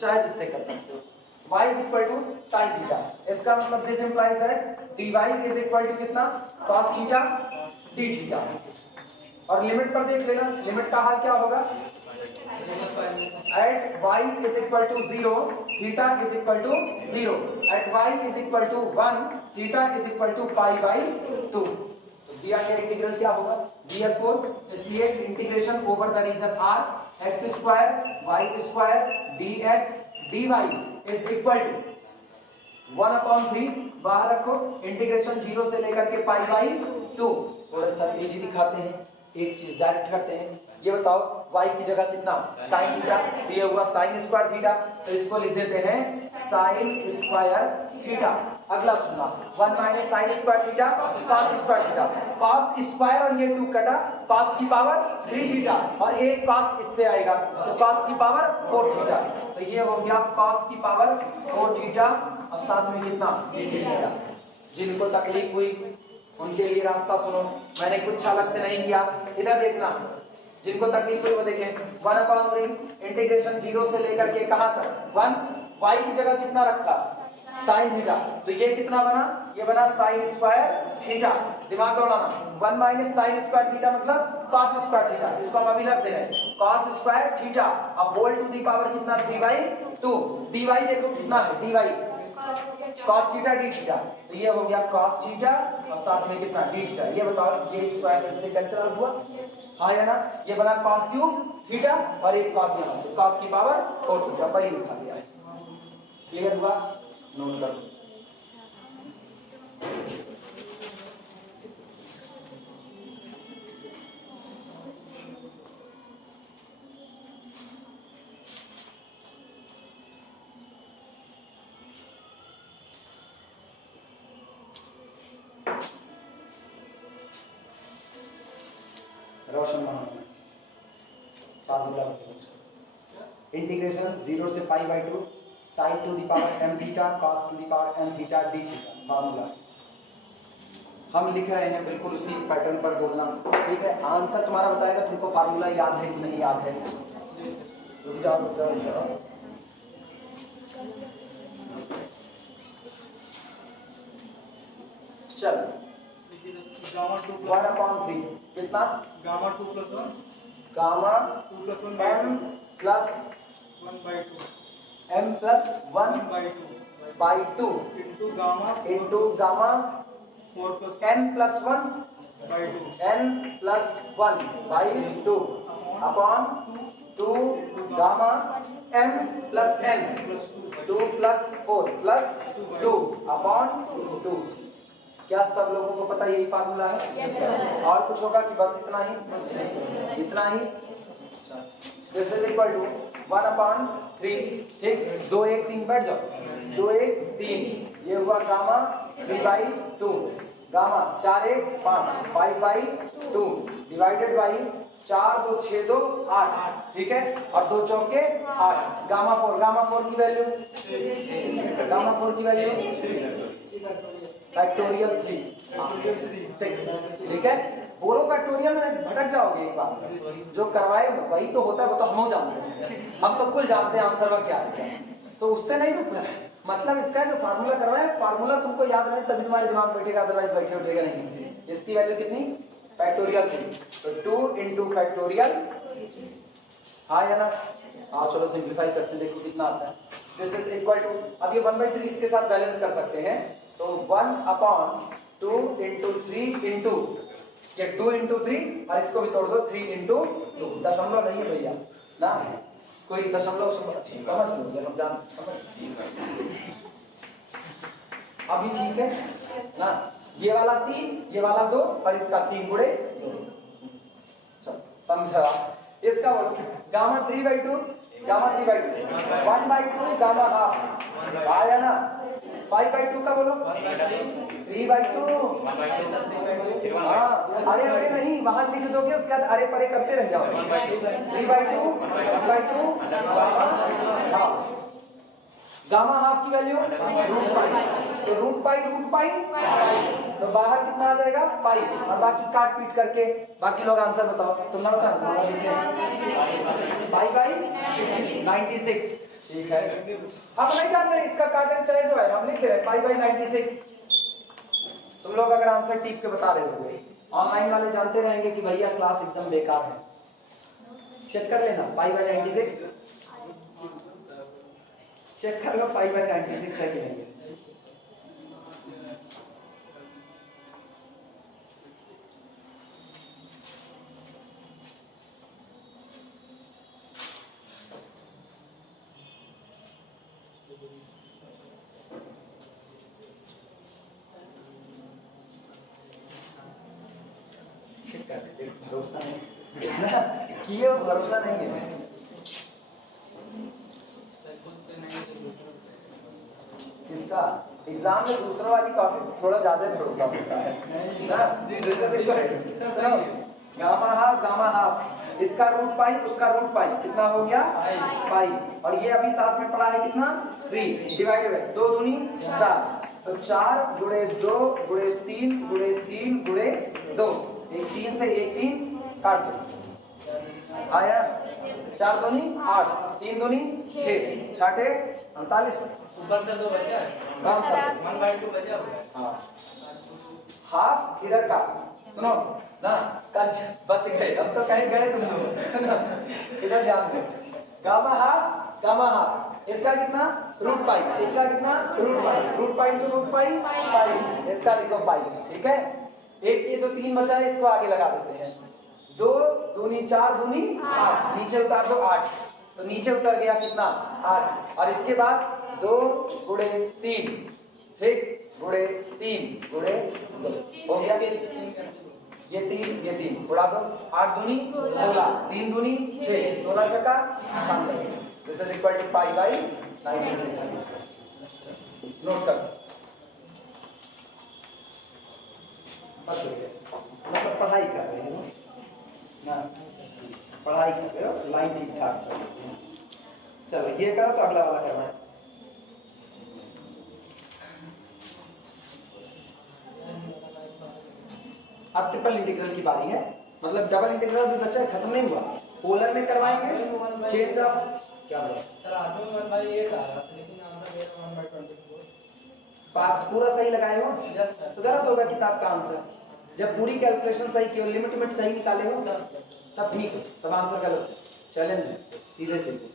चाहे जिससे कर सकते हो। y is equal to sine theta, इसका मतलब this implies that dy is equal to कितना cos थीटा d थीटा। और लिमिट पर देख लेना, लिमिट का हाल क्या होगा at y is equal to 0 theta is equal to 0 at y is equal to 1 theta is equal to pi by 2। तो दिया गया इंटीग्रल क्या होगा therefore, इसलिए integration over the region r x square y square dx dy is equal to 1/3 बाहर रखो, इंटीग्रेशन 0 से लेकर के पाई बाई 2। थोड़ा सा तेजी दिखाते हैं, एक चीज डायरेक्ट करते हैं। ये बताओ y की जगह कितना साइन थीटा, ये हुआ साइन स्क्वायर थीटा, तो इसको लिख देते हैं साइन स्क्वायर थीटा। अगला सुनना 1 minus sine square theta cos square theta, cos square और ये 2 कटा, cos की पावर 3 थीटा और एक cos इससे आएगा तो cos की पावर 4 थीटा। तो ये हो गया cos की पावर 4 थीटा और साथ में कितना थीटा। जिनको तकलीफ हुई उनके लिए रास्ता सुनो, मैंने कुछ अलग से नहीं किया। इधर देखना, जिनको तकलीफ हुई वो देखें 1/3 इंटीग्रेशन 0 से लेकर के कहां तक 1, y की जगह कितना रखा साइन थीटा, तो ये कितना बना, ये बना साइन स्क्वायर थीटा। दिमाग दौड़ाना 1 माइनस साइन स्क्वायर थीटा मतलब cos स्क्वायर थीटा, इसको हम अभी रख दे रहे हैं cos स्क्वायर थीटा। अब होल टू दी पावर कितना 3/2, dy देखो कितना है dy cos theta d theta, तो ये हो गया cos थीटा और साथ में कितना d थीटा। ये बताओ ये स्क्वायर इससे कैंसिल हुआ, हाँ या ना, ये बना cos क्यूब थीटा और एक cos यहाँ से cos की पावर 4 थीटा पर ही लिखा गया है। क्लियर हुआ? नोट कर लो। रोशन फार्मूला इंटीग्रेशन 0 से pi by 2 sine to the power m theta cos to the power n theta d theta. Formula हम लिख रहे हैं, बिल्कुल उसी पैटर्न पर बोलना, ठीक है। आंसर तुम्हारा बताएगा तुमको फार्मूला याद है कि नहीं याद है। रुक जाओ रुक जाओ रुक जाओ, चल गामा 2 1/3 कितना gamma 2 + 1 gamma 2 + 1 m plus 1/2 m plus 1 1/2 by 2 into gamma into gamma 4 plus n plus 1 by 2 n plus 1 by 2 upon 2 gamma m plus n plus 2 2 plus 4 plus 2 upon 2। क्या सब लोगों को पता यही फार्मूला है? Yes, sir. और कुछ होगा कि बस इतना ही? इतना ही। This is equal to 1 upon 3, ठीक, 2 1 3 बैठ जाओ, 2 1 3, ये हुआ gamma 3 by 2, gamma 4 1 5 5 by 2 divided by 4 2 6 2 8, ठीक है, और 2 चौके 8, गामा 4 की वैल्यू, गामा 4 की वैल्यू फैक्टोरियल 3 6, ठीक है। बोलो फैक्टोरियल में भटक जाओगे एक बार, जो करवाए वही तो होता है, वो तो हम जानते हैं, हम तो कुल जानते हैं आंसर में क्या है, तो उससे नहीं मतलब इसका जो फार्मूला करवाए, फार्मूला तुमको याद रहे तभी तुम्हारे दिमाग में बैठेगा, अदरवाइज बैठे उठेगा नहीं। इसकी वैल्यू कितनी? फैक्टोरियल 3, तो 2 इंटू फैक्टोरियल, हाँ या ना? हाँ चलो सिंप्लीफाई करते देखो कितना आता है। दिस इज इक्वल टू, अब ये 1/3 इसके साथ बैलेंस कर सकते हैं, तो 1 अपॉन 2 इंटू 3 इंटू ये 2 इंटू 3, और इसको भी तोड़ दो 3 इंटू 2, दशमलव नहीं है भैया ना, कोई दशमलव समझ लो, हम जान समझ अभी ठीक है ना। ये वाला 3, ये वाला 2, और इसका 3 गुणे 2, समझा? इसका गामा 3/2, गामा 3/2, 1/2 गामा हाफ आया ना, 5/2 का बोलो 3/2, हाँ, अरे नहीं वहां लिख दोगे, उसके बाद अरे परे करते रह जाओ, 3/2 1/2 गामा हाफ, गामा हाफ की वैल्यू रूट पाई, तो बाहर कितना आ जाएगा पाई, और बाकी काट पीट करके बाकी लोग आंसर बताओ, तुम ना बताओ पाई बाई 96, ठीक है। अब नहीं जान रहे इसका काटन चाहे जो है, हम लिख दे रहे पाई बाई 96। तुम लोग अगर आंसर टीप के बता रहे हो, ऑनलाइन वाले जानते रहेंगे कि भैया क्लास एकदम बेकार है, चेक कर लेना पाई बाई 96, चेक कर लो पाई बाई 96 है कि नहीं। भरोसा नहीं किए, भरोसा नहीं है इसका। एग्जाम में दूसरों वाली कॉपी थोड़ा ज्यादा भरोसा होता है ना। गामा हाफ, इसका रूट पाई उसका रूट पाई, कितना हो गया पाई, और ये अभी साथ में पड़ा है कितना 3 डिवाइडेड बाय 2 दूनी 4, तो 4 गुणे 2 गुणे 3 गुणे 3 गुणे 2, एक 3 से एक 3 काट दो, आया 4 दूनी 8, 3 दूनी 6, 6 48, ऊपर से 2 बचा है, कौन सा 1/2 बचा हुआ है, हाँ हाफ इधर का सुनो ना, कल बच गए, अब तो कहीं गए तुम लोग इधर ध्यान दो, गामा हाफ, इसका कितना रूट पाई, इसका कितना root pi two root pi pi, इसका लिखो पाई, ठीक है। एक ये जो 3 बचा है इसको आगे लगा देते हैं, 2 दूनी 4 दूनी 8, नीचे उतार दो 8, तो नीचे उतर गया कितना 8, और इसके बाद 2 गुणे 3, ठीक, गुणे 3 गुणे 2 हो गया, ये 3 उड़ा दो, 8 दूनी 16, 3 दूनी 6, 16 छक्का 96, this is equal to pi by 96। Note कर मतलब पढ़ाई कर रहे हो ना, पढ़ाई कर रहे हो, लाइन ठीक ठाक चल रही है। चलो ये करो तो अगला वाला करना है। अब ट्रिपल इंटीग्रल की बारी है, मतलब डबल इंटीग्रल भी बचा है, खत्म नहीं हुआ, पोलर में करवाएंगे, चेंज ऑफ क्या बोला सर आगे 1/8 आ रहा था, लेकिन आंसर ये 1/24, बात पूरा सही लगाए हो यस सर, तो गलत होगा किताब का आंसर, जब पूरी कैलकुलेशन सही की हो, लिमिट सही निकाले हो तब ठीक हो, तब आंसर गलत है, चैलेंज है सीधे सीधे।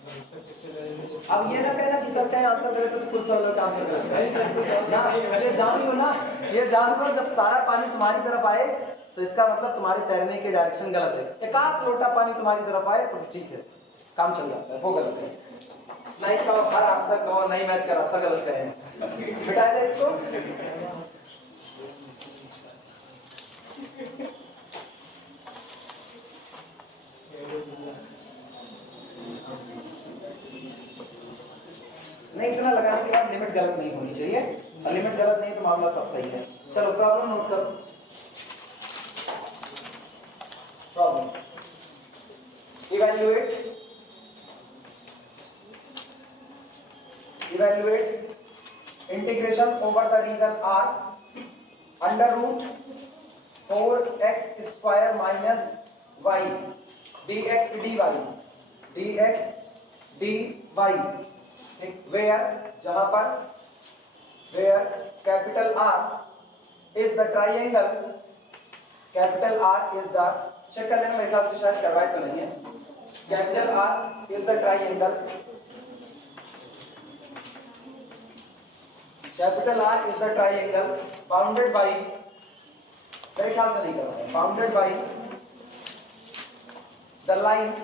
अब ये ना कहना कि सर कहीं आंसर करे तो कुल सवालों का आंसर करे ना, ये जान लो ना, ये जान लो जब सारा पानी तुम्हारी तरफ आए तो इसका मतलब तुम्हारे तैरने की डायरेक्शन गलत है। एक आध लोटा पानी तुम्हारी तरफ आए तो ठीक है, काम चल जाता है, वो गलत है। नहीं कहो हर आंसर कहो नहीं मैच का रास्ता गलत है, बिठाया जाए इसको। नहीं, इतना लगाने के बाद लिमिट गलत नहीं होनी चाहिए, और लिमिट गलत नहीं तो मामला सब सही है। चलो प्रॉब्लम नोट करो। Problem evaluate integration over the region R under root 4x square minus y dx dy where जहां पर where capital R is the triangle, capital R is the, check कर लेना मेरे ख्याल से शायद करवाए तो नहीं है, capital R is the triangle, capital R is the triangle bounded by, मेरे ख्याल से नहीं करवाया, bounded by the lines,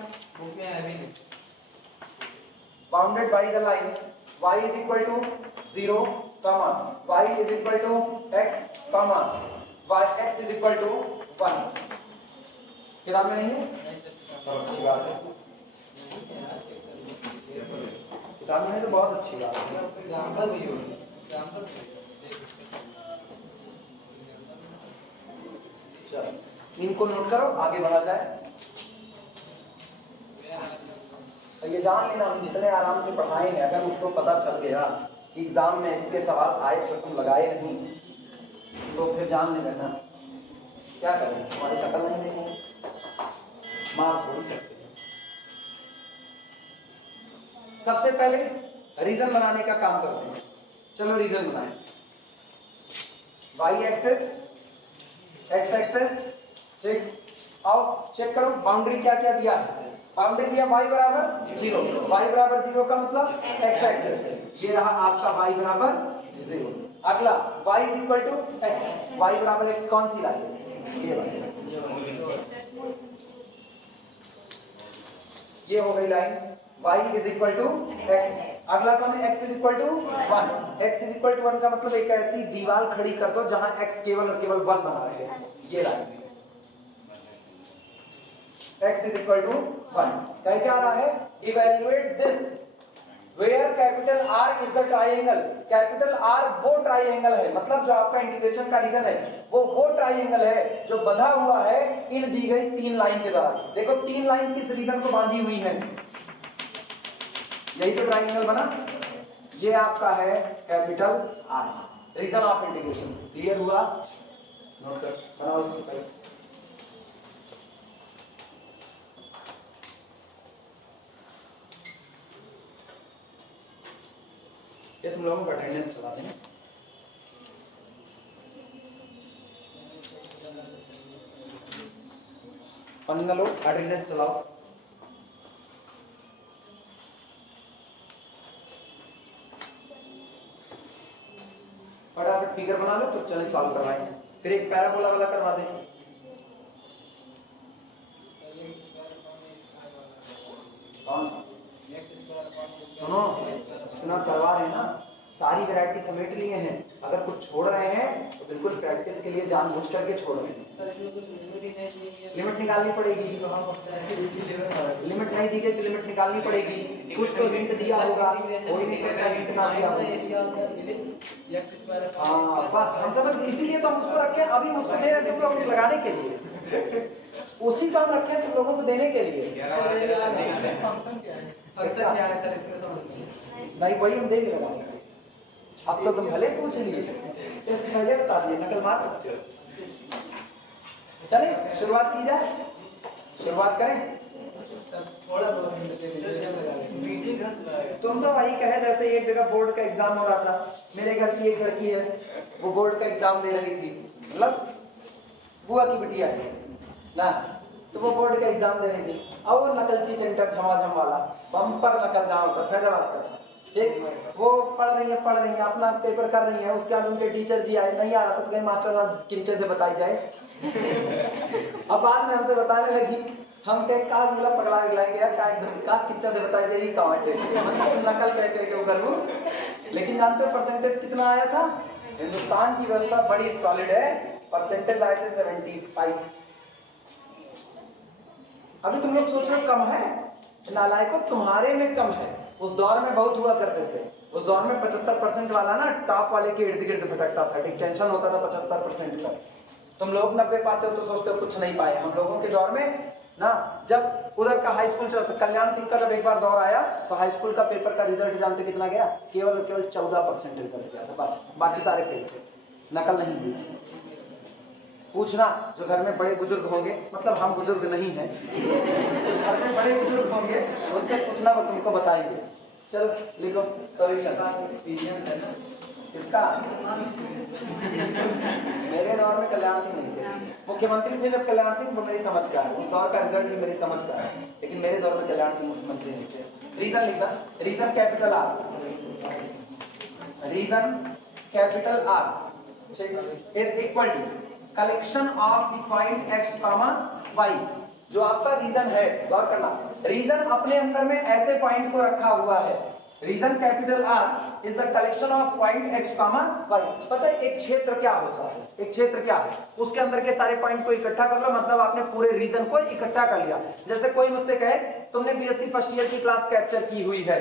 bounded by the lines y is equal to 0, y is equal to x, y x is equal to 1। किताब में नहीं है? अच्छी बात है, किताब में नहीं तो बहुत अच्छी बात है। चलो इनको नोट करो, आगे बढ़ा जाए। तो ये जान लेना हम जितने आराम से पढ़ाएंगे, अगर मुझको पता चल गया कि एग्जाम में इसके सवाल आए तो तुम लगाए नहीं, तो फिर जान ले लेना क्या करें, तुम्हारी शक्ल नहीं देखेंगे, मार थोड़ी सकते हैं। सबसे पहले रीजन बनाने का काम करते हैं। चलो रीजन बनाएं। y एक्सेस x एक्सेस, ठीक, आओ चेक करो बाउंड्री क्या क्या दिया है। बाउंड्री दिया y बराबर 0, y बराबर 0 का मतलब x एक्सेस, ये रहा आपका y बराबर 0। अगला y is equal to x, y बराबर x कौन सी लाइन, ये हो गई line, y is equal to x। अगला कौन है, x is equal to 1, x is equal to 1 का मतलब एक ऐसी दीवार खड़ी कर दो जहां x केवल और केवल 1 बना रहे, ये line x is equal to 1। कह क्या रहा है, evaluate this where capital R is the triangle, capital R वो ट्राइंगल है, मतलब जो आपका इंटीग्रेशन का रीजन है वो ट्राइंगल है जो बंधा हुआ है इन दी गई 3 लाइन के द्वारा। देखो 3 लाइन किस रीजन को बांधी हुई है, यही तो ट्राइंगल बना, ये आपका है capital R, region of integration. Clear हुआ, नोट कर बनाओ इसको पहले। ये तुम लोगों को अटेंडेंस चला दें, पन्ना लो अटेंडेंस चलाओ। फटाफट फिगर बना लो तो चले सॉल्व करवाएं, फिर एक पैराबोला वाला करवा दें। कौन सा सुनो, इतना करवा रहे हैं ना, सारी वैरायटी समेट लिए हैं, अगर कुछ छोड़ रहे हैं तो बिल्कुल प्रैक्टिस के लिए जानबूझ करके छोड़ रहे हैं। लिमिट निकालनी पड़ेगी, लिमिट नहीं दी गई तो लिमिट निकालनी पड़ेगी, कुछ तो हिंट दिया होगा, कोई नहीं सकता हिंट ना दिया होगा। हाँ बस हम समझ, इसीलिए तो हम उसको रखे, अभी उसको दे रहे तुम लोगों को लगाने के लिए, उसी का हम रखे तुम लोगों को देने के लिए। नहीं वही हम देंगे लगाने, अब तो तुम भले पूछ लिए, टेस्ट पहले बता दिए, नकल मार सकते हो। चले शुरुआत की जाए, शुरुआत करें। तुम तो वही कहे जैसे एक जगह बोर्ड का एग्जाम हो रहा था, मेरे घर की एक लड़की है वो बोर्ड का एग्जाम दे रही थी, मतलब बुआ की बिटिया है ना, तो वो बोर्ड का एग्जाम दे रही थी। अब वो नकलची सेंटर झमाझम वाला बम्पर नकल जहाँ होता फैजाबाद का था, ठीक। वो पढ़ रही है अपना पेपर कर रही है, उसके बाद उनके टीचर जी आए, नहीं आ रहा था तो कहीं मास्टर साहब किंचे से बताई जाए। अब बाद में हमसे बताने लगी, हम कहे का जिला पकड़ा के लाए गया का एकदम का किच्चा से बताई जाए कहाँ नकल कह के वो करूँ। लेकिन जानते हो परसेंटेज कितना आया था? हिंदुस्तान की व्यवस्था बड़ी सॉलिड है, परसेंटेज आए थे 75। अभी तुम लोग सोच रहे हो कम है, नालायकों तुम्हारे में कम है, उस दौर में बहुत हुआ करते थे। उस दौर में 75% वाला ना टॉप वाले के इर्द गिर्द भटकता था, टेंशन होता था 75% का। तुम लोग 90 पाते हो तो सोचते हो कुछ नहीं पाए। हम लोगों के दौर में ना, जब उधर का हाई स्कूल चलता, कल्याण सिंह का जब एक बार दौर आया तो हाई स्कूल का पेपर का रिजल्ट जानते कितना गया? केवल 14% रिजल्ट गया था बस, बाकी सारे फेल थे, नकल नहीं हुई। पूछना जो घर में बड़े बुजुर्ग होंगे, मतलब हम बुजुर्ग नहीं हैं, घर में बड़े बुजुर्ग होंगे उनसे पूछना, वो तुमको बताएंगे। चलो लिखो सॉल्यूशन। एक्सपीरियंस है ना किसका? मेरे दौर में कल्याण सिंह नहीं थे, मुख्यमंत्री थे जब कल्याण सिंह, वो मेरी समझ का है, उस दौर का रिजल्ट भी मेरी समझ का है, लेकिन मेरे दौर में कल्याण सिंह मुख्यमंत्री नहीं थे। रीजन लिखना, region capital R, region capital R is equal to collection of the point x, y। जो आपका रीजन है, गौर करना, रीजन अपने अंदर में ऐसे पॉइंट को रखा हुआ है। Region capital R is the collection of point x, y। पता है एक क्षेत्र क्या होता है? एक क्षेत्र क्या है? उसके अंदर के सारे पॉइंट को इकट्ठा कर लो, मतलब आपने पूरे रीजन को इकट्ठा कर लिया। जैसे कोई मुझसे कहे तुमने बीएससी फर्स्ट ईयर की क्लास कैप्चर की हुई है,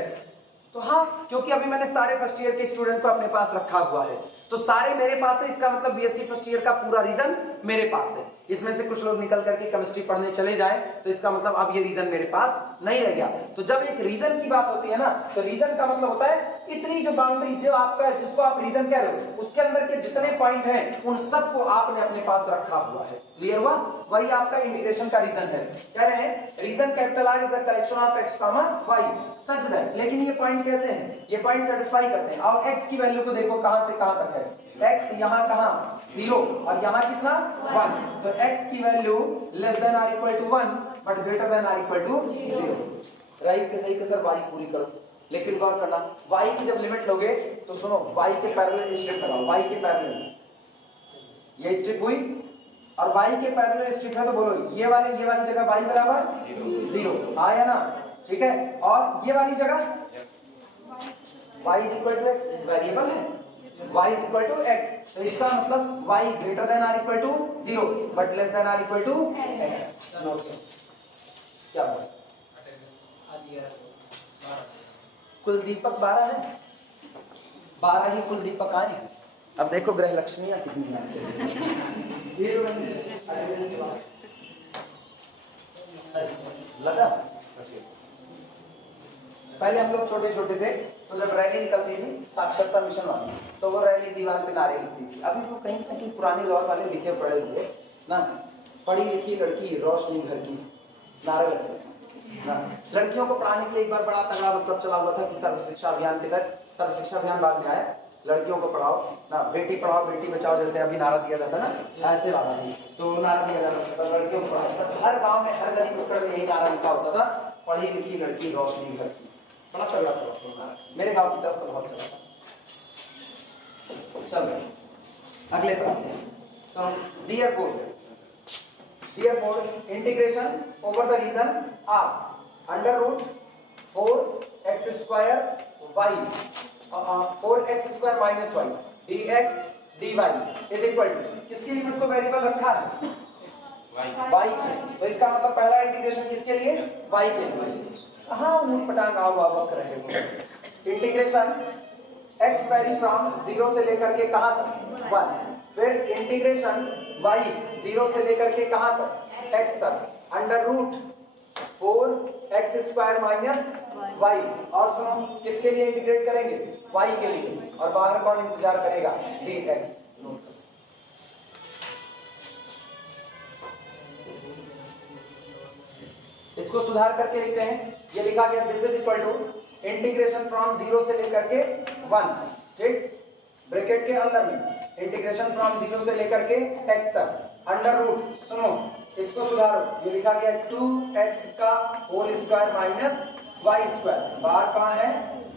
तो हाँ, क्योंकि अभी मैंने सारे फर्स्ट ईयर के स्टूडेंट को अपने पास रखा हुआ है, तो सारे मेरे पास है, इसका मतलब बीएससी फर्स्ट ईयर का पूरा रीजन मेरे पास है। इसमें से कुछ लोग निकल करके केमिस्ट्री पढ़ने चले जाए तो इसका मतलब अब ये रीजन मेरे पास नहीं रह गया। तो जब एक रीजन की बात होती है ना, तो रीजन का मतलब होता है इतनी जो बाउंड्री, जो आपका जिसको आप रीजन कह रहे हो, उसके अंदर के जितने पॉइंट हैं उन सबको आपने अपने पास रखा हुआ है। क्लियर हुआ? वही आपका इंटीग्रेशन का रीजन है। कह रहे हैं region capital R is the collection of x, y such that. लेकिन ये पॉइंट कैसे हैं? ये पॉइंट सेटिस्फाई करते हैं। अब x की वैल्यू को देखो कहां से कहां तक है। x यहां कहां 0 और यहां कितना 1, तो x की value less than or equal to 1 but greater than or equal to 0। Right के सही के सर y पूरी करो, लेकिन गौर करना y की जब लिमिट लोगे तो सुनो, y के पैरेलल स्ट्रिप लगाओ, y के पैरेलल ये स्ट्रिप हुई और y के पैरेलल स्ट्रिप है, तो बोलो ये वाली जगह y बराबर 0 आया ना, ठीक है। और ये वाली जगह y is equal to x, variable है, y is equal to x, तो इसका मतलब y greater than or equal to 0 but less than or equal to x। क्या बोल कुलदीपक 12 है, 12 ही कुलदीपक आए हैं। अब देखो ग्रह लक्ष्मियां कितनी लगा। पहले हम लोग छोटे छोटे थे तो जब रैली निकलती थी साक्षरता मिशन वाली, तो वो रैली दीवार पे नारे लिखती थी। अभी तो कहीं ना कहीं पुराने दौर वाले लिखे पड़े हुए ना, पढ़ी लिखी लड़की रोशनी घर की, नारे लगते थे ना। लड़कियों को पढ़ाने के लिए एक बार बड़ा तगड़ा मतलब चला हुआ था कि सर्व शिक्षा अभियान के तहत, सर्व शिक्षा अभियान बाद में आया, लड़कियों को पढ़ाओ ना, बेटी पढ़ाओ बेटी बचाओ, जैसे अभी नारा दिया जाता ना, ऐसे वाला नहीं, तो नारा दिया जाता था लड़कियों को पढ़ाओ। हर गांव में हर गली नुक्कड़ में यही नारा लिखा होता था, पढ़ी लिखी लड़की रोशनी घर की। बड़ा तगड़ा चला था, मेरे गांव की तरफ तो बहुत चला था। चलो अगले पढ़ाते हैं। So dear board integration over the region R under root 4x square y 4x square minus y dx dy is equal to, किसकी लिमिट को वेरिएबल रखा है? y की। तो इसका मतलब पहला इंटीग्रेशन किसके लिए? y के लिए। हाँ पटांग आओ वक्त रहे। इंटीग्रेशन x वैरी फ्रॉम 0 से लेकर के कहां तक 1, फिर इंटीग्रेशन y 0 से लेकर के कहां तक x तक under root 4x square minus y। और सुनो किसके लिए इंटीग्रेट करेंगे? y के लिए। और बाहर कौन इंतजार करेगा? dx। इसको सुधार करके लिखते हैं, ये लिखा गया this is equal to integration from 0 से लेकर के 1, ठीक, ब्रैकेट के अंदर में इंटीग्रेशन फ्रॉम 0 से लेकर के x तक अंडर रूट, सुनो इसको सुधारो, ये लिखा गया 2x का whole square minus y square, बाहर कौन है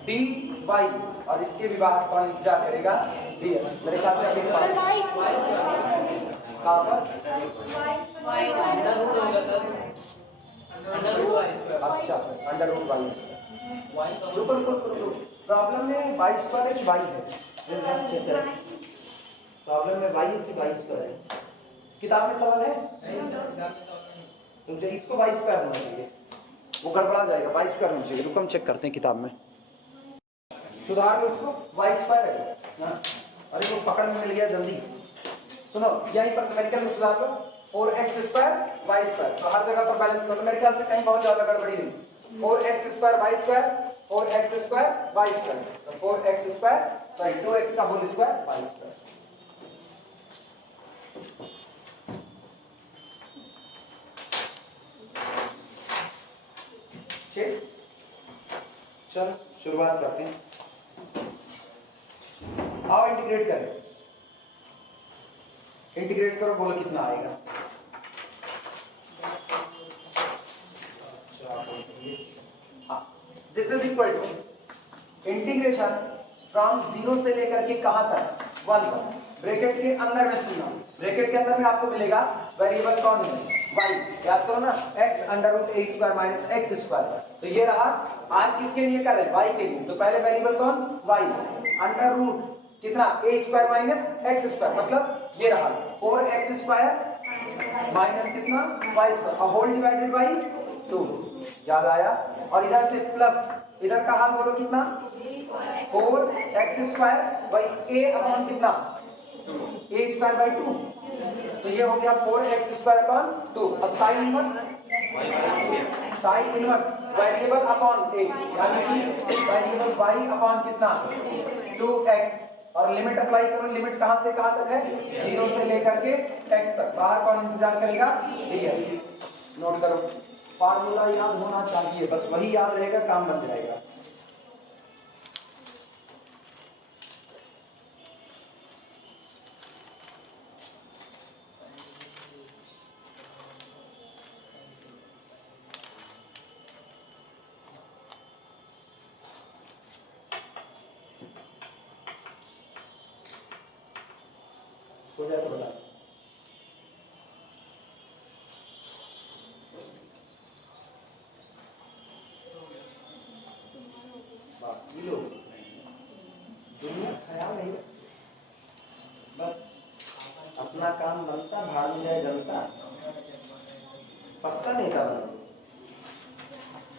dy, और इसके भी बाहर कौन इंतजार करेगा dx। मेरे ख्याल से अभी कहाँ पर अंडर रूट होगा sir, under root y square. अच्छा under root y square. y का रुको प्रॉब्लम में y स्क्वायर है कि y है, चेक करें प्रॉब्लम में y है कि y स्क्वायर है। किताब में सवाल है तो जो इसको y स्क्वायर होना चाहिए, वो गड़बड़ा जाएगा, y स्क्वायर होना चाहिए। रुको हम चेक करते हैं किताब में, सुधार लो उसको, y स्क्वायर है ना। अरे वो पकड़ में मिल गया जल्दी, सुनो यहीं पर न्यूमेरिकल में सुधार लो 4x स्क्वायर y स्क्वायर, तो हर जगह पर बैलेंस करो, मेरे ख्याल से कहीं बहुत ज्यादा गड़बड़ी नहीं। 4x square y square, 4x square y square, तो 4x स्क्वायर सॉरी 2x का होल स्क्वायर y स्क्वायर। ठीक, चल शुरुआत करते हैं। आओ इंटीग्रेट करें, इंटीग्रेट करो, बोलो कितना आएगा। हाँ, this is equal to integration from 0 से लेकर के कहां तक 1 तक, ब्रैकेट के अंदर में सुनना, ब्रैकेट के अंदर में आपको मिलेगा वेरिएबल कौन है y, याद करो ना x under root a square minus x square, तो ये रहा आज किसके लिए कर रहे हैं y के लिए, तो पहले वेरिएबल कौन y अंडर रूट कितना a square minus x square, मतलब ये रहा 4x स्क्वायर माइनस कितना y square whole divided by 2, याद आया। और इधर से प्लस, इधर का हाल बोलो कितना 4x square by a upon कितना a स्क्वायर बाई 2, तो ये हो गया 4x स्क्वायर अपॉन 2, और sine inverse variable upon a, यानी कि वेरिएबल y अपॉन कितना 2x, और लिमिट अप्लाई करो, लिमिट कहां से कहां तक है 0 से लेकर के x तक, बाहर कौन इंतजार करेगा dx। नोट करो, फार्मूला याद होना चाहिए, बस वही याद रहेगा, काम बन जाएगा। हो जाए तो बता, बाकी लोग दुनिया ख्याल नहीं, बस अपना काम बनता, भाड़ में जाए जनता, पक्का नेता बनो,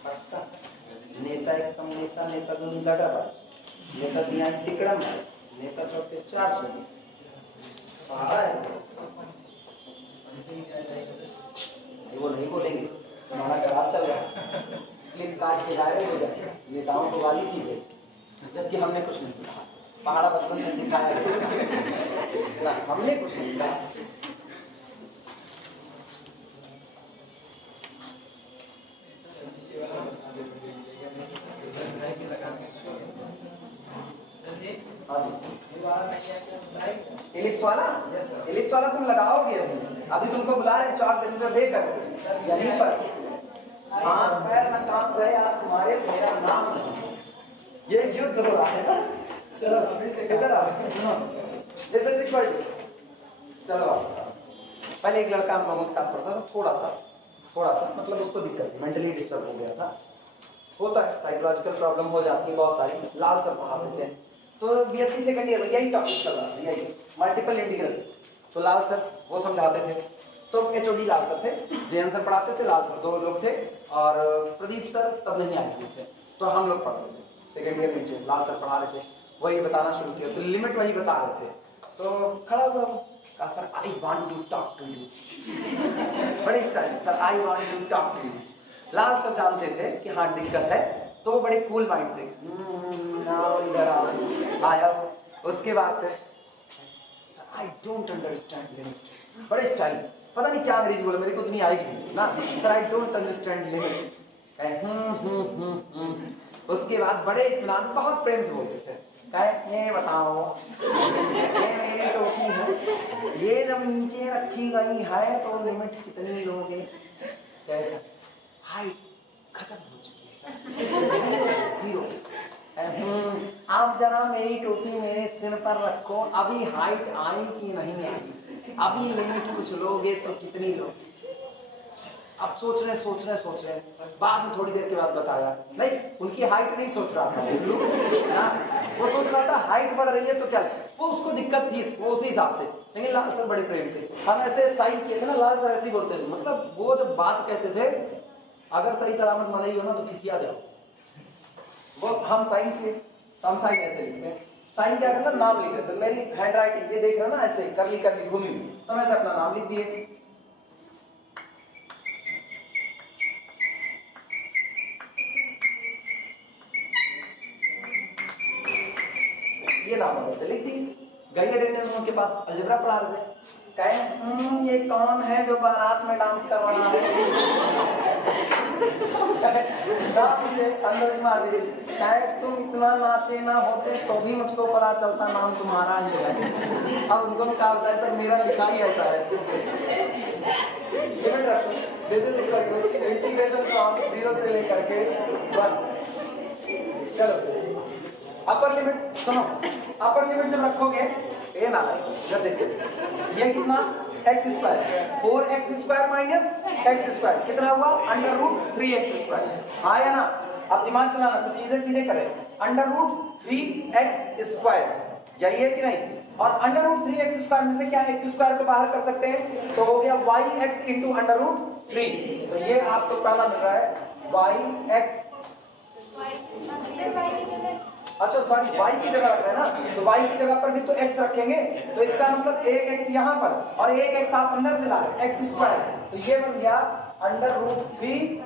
पक्का नेता एकदम नेता, नेता दोनों दगाबाज, नेता दिया टिकड़ा मार, नेता चौके 420 वो नहीं बोलेंगे, हमारा खराब चल रहा है, क्लिप काट के वायरल हो जाए, नेताओं को गाली दी गई, जबकि हमने कुछ नहीं कहा, पहाड़ा बचपन से सिखाया ना, हमने कुछ नहीं कहा। इलिप्स वाला, इलिप्स वाला तुम लगाओगे अभी तुमको बुला रहे चॉक डस्टर देकर यहीं पर, हाथ पैर न काम गए आज तुम्हारे, मेरा नाम नहीं, ये युद्ध हो रहा है ना। चलो इधर आओ, दिस इज इक्वल टू, चलो पहले एक लड़का हम लोगों के साथ पढ़ता था, थोड़ा सा मतलब उसको दिक्कत थी, मेंटली डिस्टर्ब हो गया था, होता है साइकोलॉजिकल प्रॉब्लम हो जाती है बहुत सारी। लाल सर पढ़ाते थे, तो बीएससी सेकंड ईयर में यही टॉपिक चल रहा था, यही मल्टीपल इंटीग्रल, तो लाल सर वो समझाते थे, तो एचओडी लाल सर थे, जयन सर पढ़ाते थे, लाल सर 2 लोग थे, और प्रदीप सर तब नहीं आए थे, तो हम लोग पढ़ते थे सेकंड ईयर में, लाल सर पढ़ा रहे थे, वही बताना शुरू किया, तो लिमिट वही बता रहे थे, तो खड़ा हुआ कहा sir I want to talk to you, बड़े style sir I want to talk to you. Lal sir जानते थे कि हाँ दिक्कत है, तो वो बड़े कूल माइंड से इधर आया, उसके बाद फिर आई डोंट अंडरस्टैंड लिमिट, बड़े स्टाइल, पता नहीं क्या अंग्रेजी बोले, मेरे को तो नहीं आएगी ना, sir I don't understand limit, उसके बाद बड़े इत्मीनान बहुत प्रेम से बोलते थे, कहे ये बताओ ये मेरी होती है, ये जब नीचे रखी गई है तो लिमिट कितनी लोगे? जैसा हाइट खत्म हो चुकी है, जीरो। आप जरा मेरी टोपी मेरे सिर पर रखो, अभी हाइट आई कि नहीं आई, अभी लिमिट कुछ लोगे तो कितनी लोगे? अब सोच रहे, बाद में थोड़ी देर के बाद बताया नहीं, उनकी हाइट नहीं सोच रहा था ना, वो सोच रहा था हाइट बढ़ रही है तो क्या, वो उसको दिक्कत थी वो उसी हिसाब से। लेकिन लाल सर बड़े प्रेम से हम ऐसे साइन किए थे ना, लाल सर ऐसे ही बोलते थे, मतलब वो जब बात कहते थे अगर सही सलामत मनाई हो ना तो किसी आ जाओ, वो हम साइन किए तो हम साइन ऐसे लिखते हैं, साइन क्या करना, नाम लिख रहे तो मेरी हैंड राइटिंग ये देख रहे हो ना, ऐसे करली घूमी तो मैं ऐसे अपना नाम लिख दिए। ये नाम ऐसे लिख दी। गई अटेंडेंस उनके पास अलजेब्रा पढ़ा रहे थे, कहे ये कौन है जो बारात में डांस कर रहा है? अंदर मार दीजिए, कहे तुम इतना नाचे ना होते तो भी मुझको पता चलता नाम तुम्हारा ही है। अब उनको कहा होता है सर मेरा लिखा ही ऐसा है। लिमिट रखो, दिस इज इंटीग्रेशन फ्रॉम 0 से लेकर के 1। चलो अपर लिमिट सुनो, अपर लिमिट जब रखोगे ये ना जब देखो ये कितना x square, 4x square minus X square कितना हुआ √3x²। हाँ या ना? अब दिमाग चलाना, कुछ चीजें सीधे करें। √3x स्क्वायर यही है कि नहीं? और √3x स्क्वायर में से क्या x स्क्वायर को बाहर कर सकते हैं, तो हो गया yx इंटू √3। तो ये आपको पहला मिल रहा है yx, अच्छा सॉरी y की जगह रख रहे हैं ना, तो y की जगह पर भी तो x रखेंगे, तो इसका मतलब एक x यहाँ पर और एक x आप अंदर से ला रहे x², तो ये बन गया √3x²।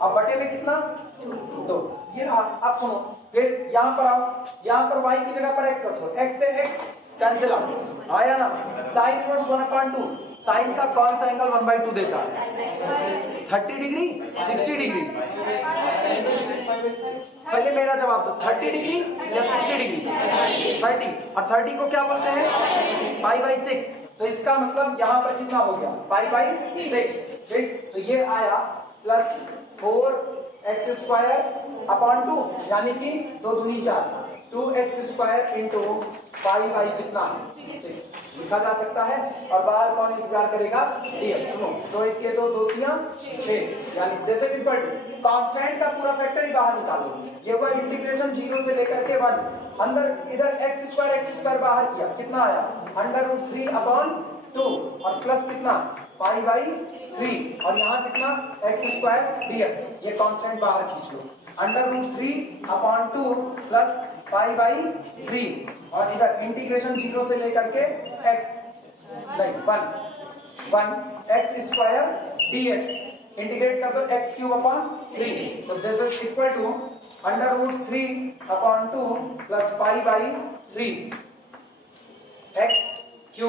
अब बटे में कितना 2, ये रहा। अब सुनो फिर यहाँ पर आओ, यहाँ पर y की जगह पर x रखो, x से x कैंसिल आउट आया ना, साइन इनवर्स 1/2, साइन का कौन सा एंगल 1/2 देता है? 30 डिग्री 60 डिग्री? पहले मेरा जवाब दो, 30 डिग्री या 60 डिग्री? 30। और 30 को क्या बोलते हैं? π/6। तो इसका मतलब यहाँ पर कितना हो गया π/6, ठीक? तो ये आया प्लस 4x²/2 यानी कि 2 दूनी 4, 2x² इंटू π/ कितना 6 लिखा जा सकता है। और बाहर कौन इंतजार करेगा? dx। सुनो 2 1 के 2 2 3 6, यानी this is equal to constant का पूरा फैक्टर ही बाहर निकालो। ये हुआ इंटीग्रेशन 0 से लेकर के 1, अंदर इधर x² बाहर किया, कितना आया √3/2 और प्लस कितना π/3 और यहाँ कितना x² dx, ये कांस्टेंट बाहर खींच लो, √3/2 प्लस π/3 और इधर इंटीग्रेशन 0 से लेकर के x नहीं 1 x² dx, इंटीग्रेट कर दो x³ 3, तो this is equal to √3/2 plus π/3 x³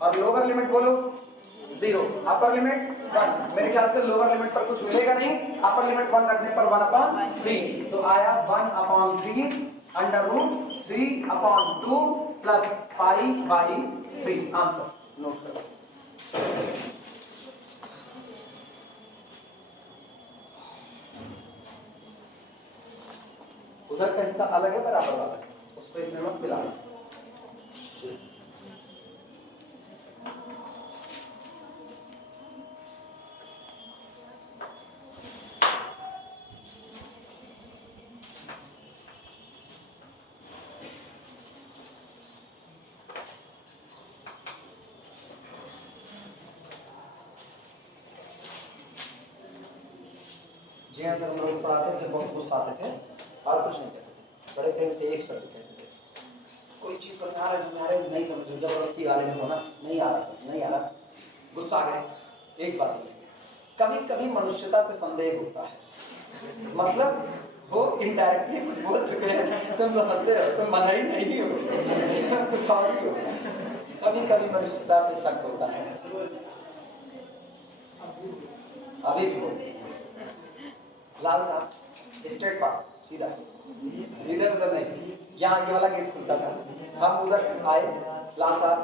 और लोअर लिमिट बोलो 0, अपर लिमिट 1। मेरे ख्याल से लोअर लिमिट पर कुछ मिलेगा नहीं, अपर लिमिट 1 रखने पर 1/3, तो आया 1/3 √3/2 प्लस π/3। आंसर नोट करो। उधर का हिस्सा अलग है, बराबर वाला है, उसको इसमें मत मिलाना। जी हाँ सर, हम लोग पढ़ाते थे, बहुत गुस्सा आते थे और कुछ नहीं कहते थे, बड़े प्रेम से एक शब्द कहते थे, कोई चीज़ समझ आ रहा है नहीं समझ, जबरदस्ती गाली में होना, नहीं आ रहा सर, नहीं आ रहा, गुस्सा आ गए। एक बात कभी कभी मनुष्यता पे संदेह होता है, मतलब वो इनडायरेक्टली कुछ बोल चुके हैं, तुम समझते हो, तुम मना ही नहीं हो, कुछ और ही हो, कभी कभी मनुष्यता पे शक होता है। अभी भी लाल साहब स्ट्रेट फॉरवर्ड सीधा, इधर उधर नहीं। यहाँ ये वाला गेट खुलता था, हम उधर आए, लाल साहब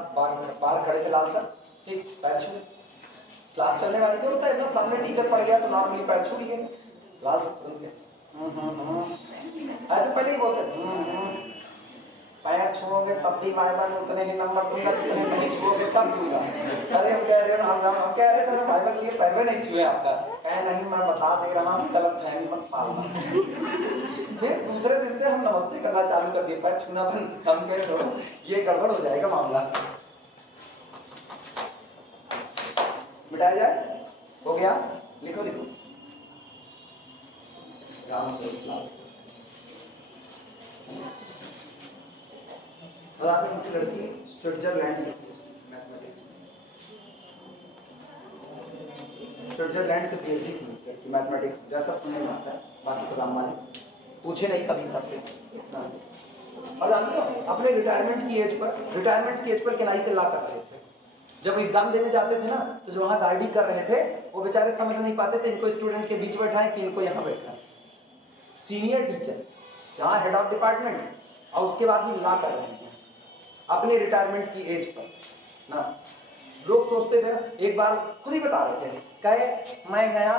बाहर खड़े थे, लाल साहब ठीक पैर छू, क्लास चलने वाली थी, होता है ना सामने टीचर पड़ गया तो नॉर्मली पैर छू लिए, लाल साहब तुरंत गए ऐसे पहले ही बोलते पैर छूओगे तब भी भाई बहन उतने ही नंबर दूंगा, जितने नहीं छूओगे तब दूंगा। अरे हम कह रहे हो हम कह रहे थे भाई बहन लिए पैर में नहीं छुए आपका, कहे नहीं मैं बता दे रहा हूँ, गलत फहमी मत पालना। फिर दूसरे दिन से हम नमस्ते करना चालू कर दिए, पैर छूना बंद। हम कह रहे ये गड़बड़ हो जाएगा मामला, मिटाया जाए, हो गया, लिखो लिखो राम स्वरूप उनकी लड़की स्विट्जरलैंड से मैथमेटिक्स में, स्विट्जरलैंड से पीएचडी थी लड़की मैथमेटिक्स, जैसा सुनने में आता है, बाकी तो राम माने पूछे नहीं कभी सबसे। और जानते हो अपने रिटायरमेंट की एज पर किनाई से ला कर रहे थे, जब एग्जाम देने जाते थे ना तो जो वहाँ गार्डी कर रहे थे वो बेचारे समझ नहीं पाते थे इनको स्टूडेंट के बीच बैठाएं कि इनको यहाँ बैठाएं। सीनियर टीचर यहाँ हेड ऑफ डिपार्टमेंट, और उसके बाद भी ला कर रहे हैं अपने रिटायरमेंट की एज पर ना। लोग सोचते थे, एक बार खुद ही बता रहे थे, कहे मैं गया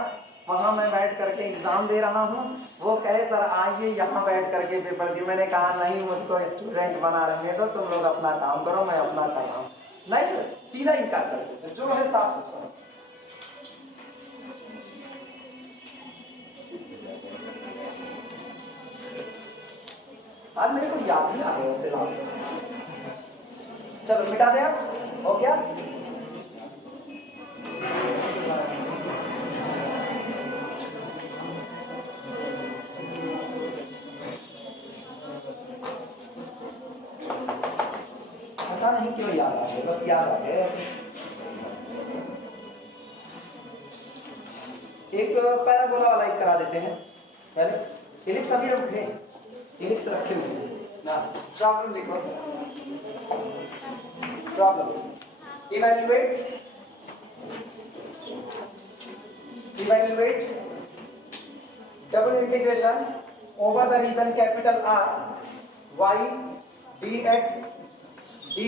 वहाँ मैं बैठ करके एग्जाम दे रहा हूँ, वो कहे सर आइए यहाँ बैठ करके पेपर दी। मैंने कहा नहीं, मुझको स्टूडेंट बना रहे तो तुम लोग अपना काम करो, मैं अपना कर रहा हूँ। नहीं, सीधा इनकार करते थे, जो है साफ सुथरा। आज मेरे को याद नहीं आ रहा ऐसे लाल से, चलो मिटा दे, हो गया। पता नहीं क्यों याद आ गया, बस याद आ गया ऐसे। एक पैराबोला वाला एक करा देते हैं पहले। इलिप्स अभी रखे, इलिप्स रखे हुए हैं ना। प्रॉब्लम लिखो, problem evaluate double integration over the region capital R y dx dy,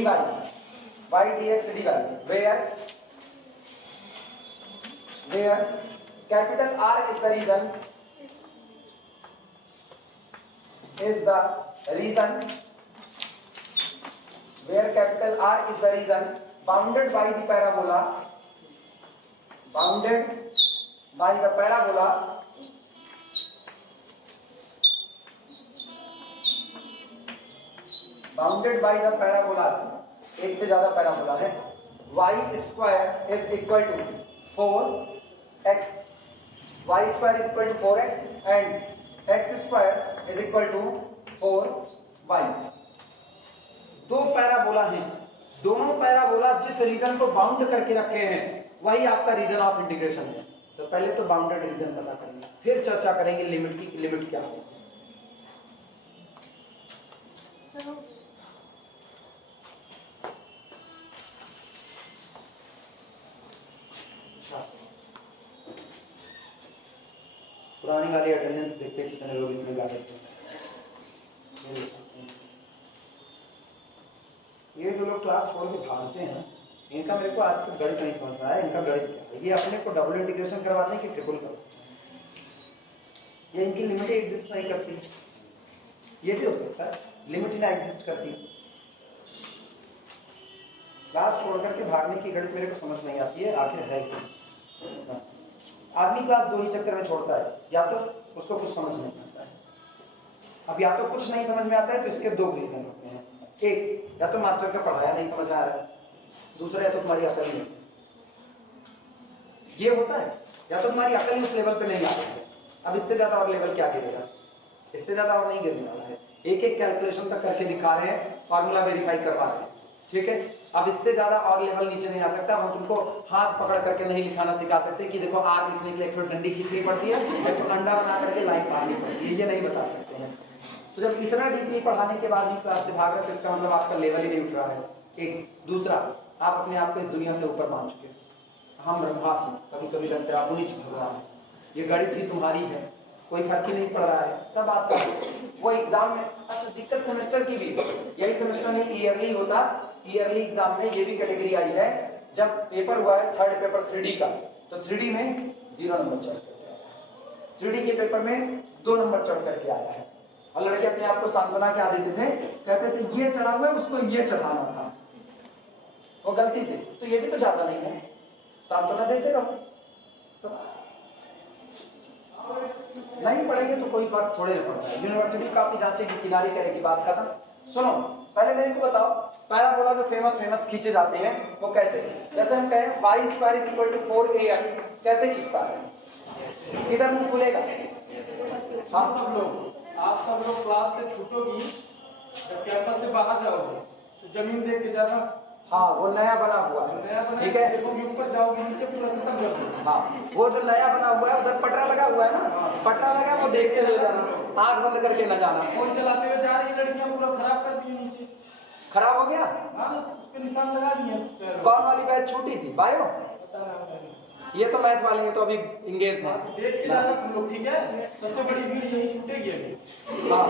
y dx dy, where capital R is the reason where capital R is the reason bounded by the parabola एक से ज्यादा पैराबोला है। y square is equal to 4x, y square is equal to 4x and x square is equal to 4y। दो पैराबोला हैं, दोनों पैराबोला जिस रीजन को बाउंड करके रखे हैं वही आपका रीजन ऑफ इंटीग्रेशन है। तो पहले तो बाउंडेड रीजन पता करेंगे, फिर चर्चा करेंगे लिमिट की, लिमिट क्या है। पुरानी वाली अटेंडेंस देखते कितने लोग इसमें गा रहे थे। ये जो लोग क्लास छोड़ के भागते हैं ना, इनका मेरे को आज तक गणित नहीं समझ में आया। इनका गणित क्या है? ये अपने को डबल इंटीग्रेशन करवाते हैं कि ट्रिपल करवाते हैं, ये इनकी लिमिट एग्जिस्ट नहीं करती। ये भी हो सकता है लिमिट ही ना एग्जिस्ट करती। क्लास छोड़ करके भागने की गणित मेरे को समझ नहीं आती है, आखिर है क्या? आदमी क्लास दो ही चक्कर में छोड़ता है, या तो उसको कुछ समझ नहीं आता है। अब या तो कुछ नहीं समझ में आता है तो इसके दो रीजन होते हैं, एक या तो मास्टर का पढ़ाया नहीं समझ में आ रहा है, दूसरा या तो तुम्हारी अकल ही ये होता है, या तो तुम्हारी अकल ही उस लेवल पे नहीं आ रही है। अब इससे ज्यादा और लेवल क्या गिरेगा? इससे ज्यादा और नहीं गिरने वाला है। एक एक कैलकुलेशन तक करके दिखा रहे हैं, फॉर्मूला वेरीफाई करवा रहे हैं, ठीक है। अब इससे ज्यादा और लेवल नीचे नहीं आ सकता। हम तुमको हाथ पकड़ करके नहीं लिखाना सिखा सकते कि देखो आर लिखने के लिए एक तो डंडी खींचनी पड़ती है, एक तो अंडा बना करके लाइन मारनी पड़ती है, ये नहीं बता सकते हैं। तो जब इतना डीपली पढ़ाने के बाद भी क्लास से भाग रहे तो इसका मतलब आपका लेवल ही नहीं उठ रहा है। एक दूसरा, आप अपने आप को इस दुनिया से ऊपर मान चुके। हम ब्रह्मास्म, कभी कभी लगता है आप उन्हीं भगवान, ये गणित ही तुम्हारी है, कोई फर्क ही नहीं पड़ रहा है, सब आता है वो एग्जाम में। अच्छा दिक्कत सेमेस्टर की भी, यही सेमेस्टर नहीं ईयरली होता, ईयरली एग्जाम में ये भी कैटेगरी आई है, जब पेपर हुआ है थर्ड पेपर 3D का, तो 3D में 0 नंबर चढ़ करके आया है, 3D के पेपर में 2 नंबर चढ़ करके आया है। और लड़के अपने आप को सांत्वना क्या देते थे, कहते थे ये चढ़ा हुआ है उसको ये चढ़ाना था, वो गलती से, तो ये भी तो ज्यादा नहीं है, सांत्वना देते रहो। तो नहीं पढ़ेंगे तो कोई फर्क थोड़े ना पड़ता है, यूनिवर्सिटी काफी जांचेगी, किनारे करेगी, बात खत्म। सुनो पहले मेरे को बताओ, पैराबोला जो फेमस खींचे जाते हैं वो कैसे, जैसे हम कहें y² = 4ax, कैसे खींचता है, किधर मुंह खुलेगा? आप सब लोग क्लास से छूटोगी, जब कैंपस से बाहर जाओगे तो जमीन देख के जाना। हाँ वो नया बना हुआ है, ठीक है, देखोगे ऊपर जाओगे नीचे पूरा खत्म कर दो। हाँ वो जो नया बना हुआ है उधर पटरा लगा हुआ है ना, पटरा लगा वो देखते हुए जाना, आंख बंद करके न जाना। फोन चलाते हुए जा रही लड़कियां पूरा खराब कर दी नीचे, खराब हो गया। हाँ उस पे निशान लगा दिए। कौन वाली बैच छूटी थी? बायो? बता रहा हूँ ये तो मैथ वाले हैं, तो अभी इंगेज हैं। देख के जाना तुम लोग, ठीक है, सबसे बड़ी भीड़ यही छूटेगी अभी। हाँ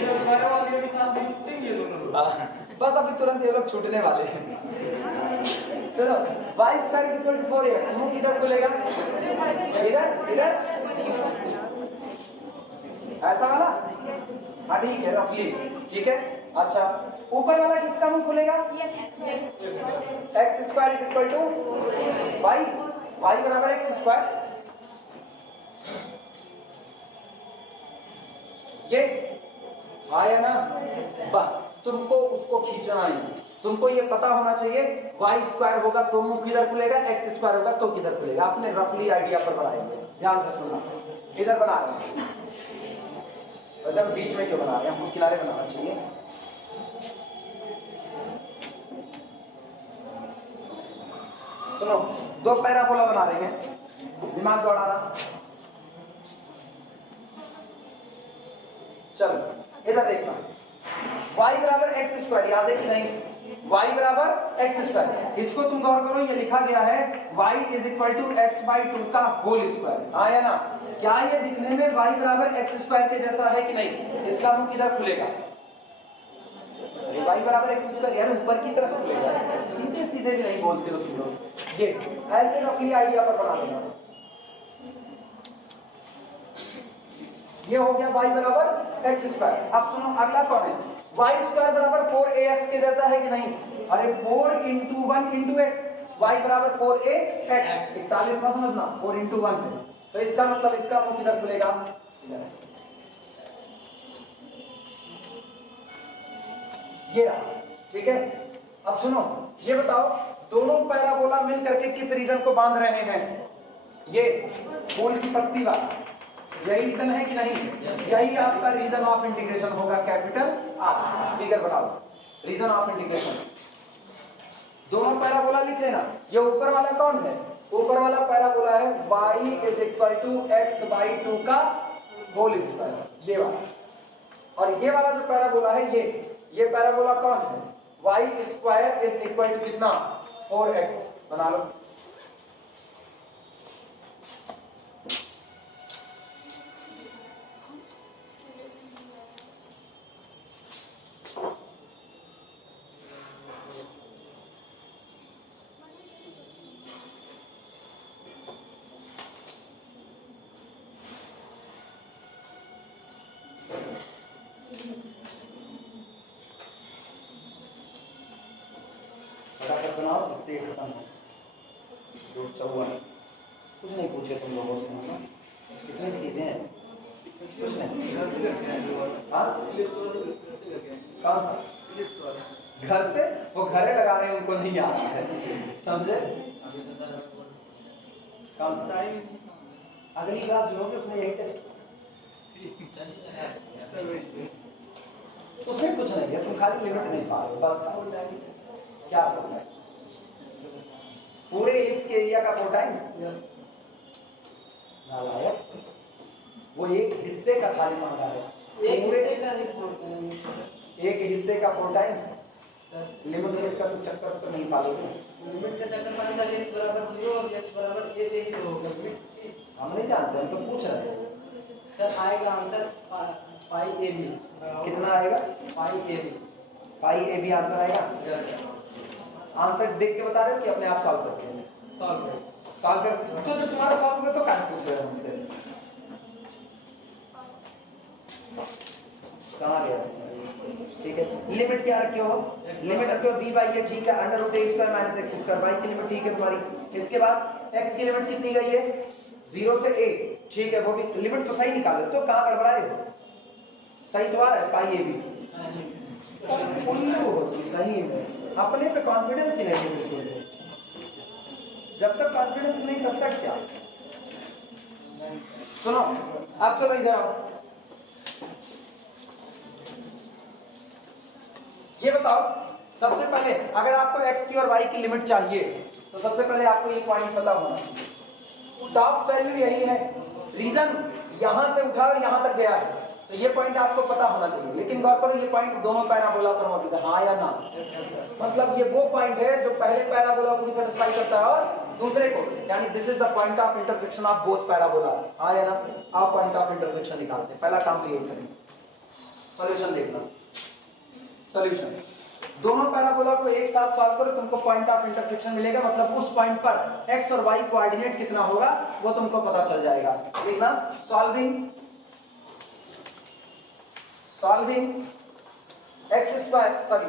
ये बायो वाले के साथ भी छूटेंगे ये दोनों लोग। बस अभी तुरंत ये लोग छूटने वाले हैं। चलो y² = 4ax, मुंह किधर खुलेगा? इधर इधर, ऐसा वाला, हाँ ठीक है, रफली ठीक है। अच्छा ऊपर वाला किसका मुंह खुलेगा? x² = y, y = x², ये आया ना, बस तुमको उसको खींचना नहीं, तुमको ये पता होना चाहिए y² होगा तो मुंह किधर खुलेगा, x² होगा तो किधर खुलेगा। आपने रफली आइडिया पर बनाएंगे, ध्यान से सुनना। इधर बना रहे हैं, वैसे हम बीच में क्यों बना रहे हैं, हम किनारे बनाना चाहिए। सुनो 2 पैराबोला बना रहे हैं, दिमाग दौड़ाना। चलो इधर देखना, y = x², याद है कि नहीं? y = x², इसको तुम गौर करो, ये लिखा गया है y = x/2 का होल स्क्वायर, आया ना? क्या ये दिखने में y = x² के जैसा है कि नहीं? इसका मुंह किधर खुलेगा? y = x² यार ऊपर की तरफ खुलेगा, सीधे सीधे भी नहीं बोलते हो तुम लोग। ये ऐसे रफली आइडिया पर बना देना। ये हो गया y = x²। अब सुनो अगला कौन है? y² = 4ax के जैसा है कि नहीं? अरे 4 × 1 × x, y = 4ax, 41 ना समझना, 4 × 1 है, तो इसका मतलब इसका मुंह किधर खुलेगा? ये रहा, ठीक है। अब सुनो ये बताओ, दोनों पैराबोला मिल करके किस रीजन को बांध रहे हैं? ये फूल की पत्ती वाला, यही रीजन है कि नहीं? यही आपका रीजन ऑफ इंटीग्रेशन होगा, कैपिटल R। फिगर बनाओ, रीजन ऑफ इंटीग्रेशन। दोनों पैराबोला लिख लेना। ये ऊपर वाला कौन है? ऊपर वाला पैराबोला है y = x/2 का होल स्क्वायर, ये वाला। और ये वाला जो पैराबोला है, ये पैराबोला कौन है? y² = कितना? 4x। बना लो। फटाफट बनाओ जिससे खत्म हो। 254 कुछ नहीं पूछे तुम लोगों से, है ना? कितने सीधे हैं, कुछ नहीं। हाँ कौन सा? घर से वो घरे लगा रहे हैं, उनको नहीं आ रहा है, समझे? कौन सा? अगली क्लास जो होगी उसमें यही टेस्ट, उसमें कुछ नहीं है, तुम खाली लिमिट नहीं पा रहे, बस क्या बोलना है? पूरे एलिप्स के एरिया का 4 टाइम्स नालायक, वो एक हिस्से का खाली मांगा है, एक हिस्से का 4 टाइम्स। लिमिट का तो चक्कर तो नहीं पालोगे, लिमिट का चक्कर पाने का x = 0 और x = a पे ही होगा। हम नहीं जानते, हम तो पूछ रहे हैं। सर आएगा आंसर पाई ए बी। कितना आएगा? Pi A B. Pi A B answer आएगा। आंसर देख के बता रहे हो कि अपने आप सॉल्व करके? सॉल्व सॉल्व कर तो जो तुम्हारा सॉल्व हुआ तो कहाँ पूछ रहे हो हमसे? कहाँ गया? ठीक है, लिमिट क्या रखे हो? लिमिट रखे हो बी बाई ए, ठीक है, under root A square minus X square, Y की लिमिट ठीक है तुम्हारी। इसके बाद एक्स की लिमिट कितनी गई है? 0 से a, ठीक है, वो भी लिमिट तो सही निकालो। तो कहाँ गड़बड़ाए हो? सही तो आ रहा है पाई ए बी। उल्लू हो तुम सही में, अपने पे कॉन्फिडेंस ही नहीं है बिल्कुल। जब तक कॉन्फिडेंस नहीं तब तक क्या? सुनो, अब चलो इधर आओ। ये बताओ, सबसे पहले अगर आपको x की और y की लिमिट चाहिए तो सबसे पहले आपको ये पॉइंट पता होना चाहिए। टॉप वैल्यू यही है, रीजन यहां से उठा और यहां तक गया है, तो ये पॉइंट आपको पता होना चाहिए। लेकिन गौर करो, ये पॉइंट दोनों पैराबोला पर मौजूद है, हाँ या ना? मतलब ये वो पॉइंट है जो पहले पैराबोला को भी सेटिस्फाई करता है और दूसरे को, यानी this is the point of intersection of both parabola, हाँ या ना? आप पॉइंट ऑफ इंटरसेक्शन निकालते हैं, पहला काम तो यही करेंगे। सॉल्यूशन देखना, सॉल्यूशन दोनों पैराबोला को एक साथ सॉल्व करो, तुमको पॉइंट ऑफ इंटरसेक्शन मिलेगा। मतलब उस पॉइंट पर x और y कोऑर्डिनेट कितना होगा वो तुमको पता चल जाएगा। देखना, solving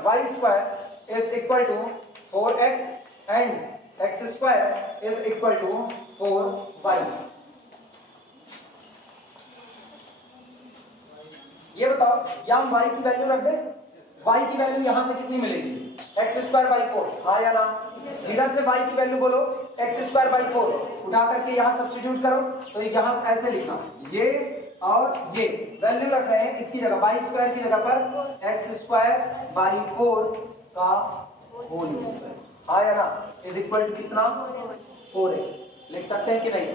y square is equal to 4x and x square is equal to 4y। ये बताओ, यहां y की वैल्यू रख दे, y की वैल्यू यहां से कितनी मिलेगी? x स्क्वायर बाई 4, हाँ या ना? इधर से y की वैल्यू बोलो, x स्क्वायर बाई 4, उठा करके यहां सब्स्टिट्यूट करो। तो यहां ऐसे लिखना, ये और ये वैल्यू रख रहे हैं, इसकी जगह y स्क्वायर की जगह पर x स्क्वायर बाई 4 का होल स्क्वायर, हाँ या ना? इज इक्वल टू कितना? 4x। लिख सकते हैं कि नहीं?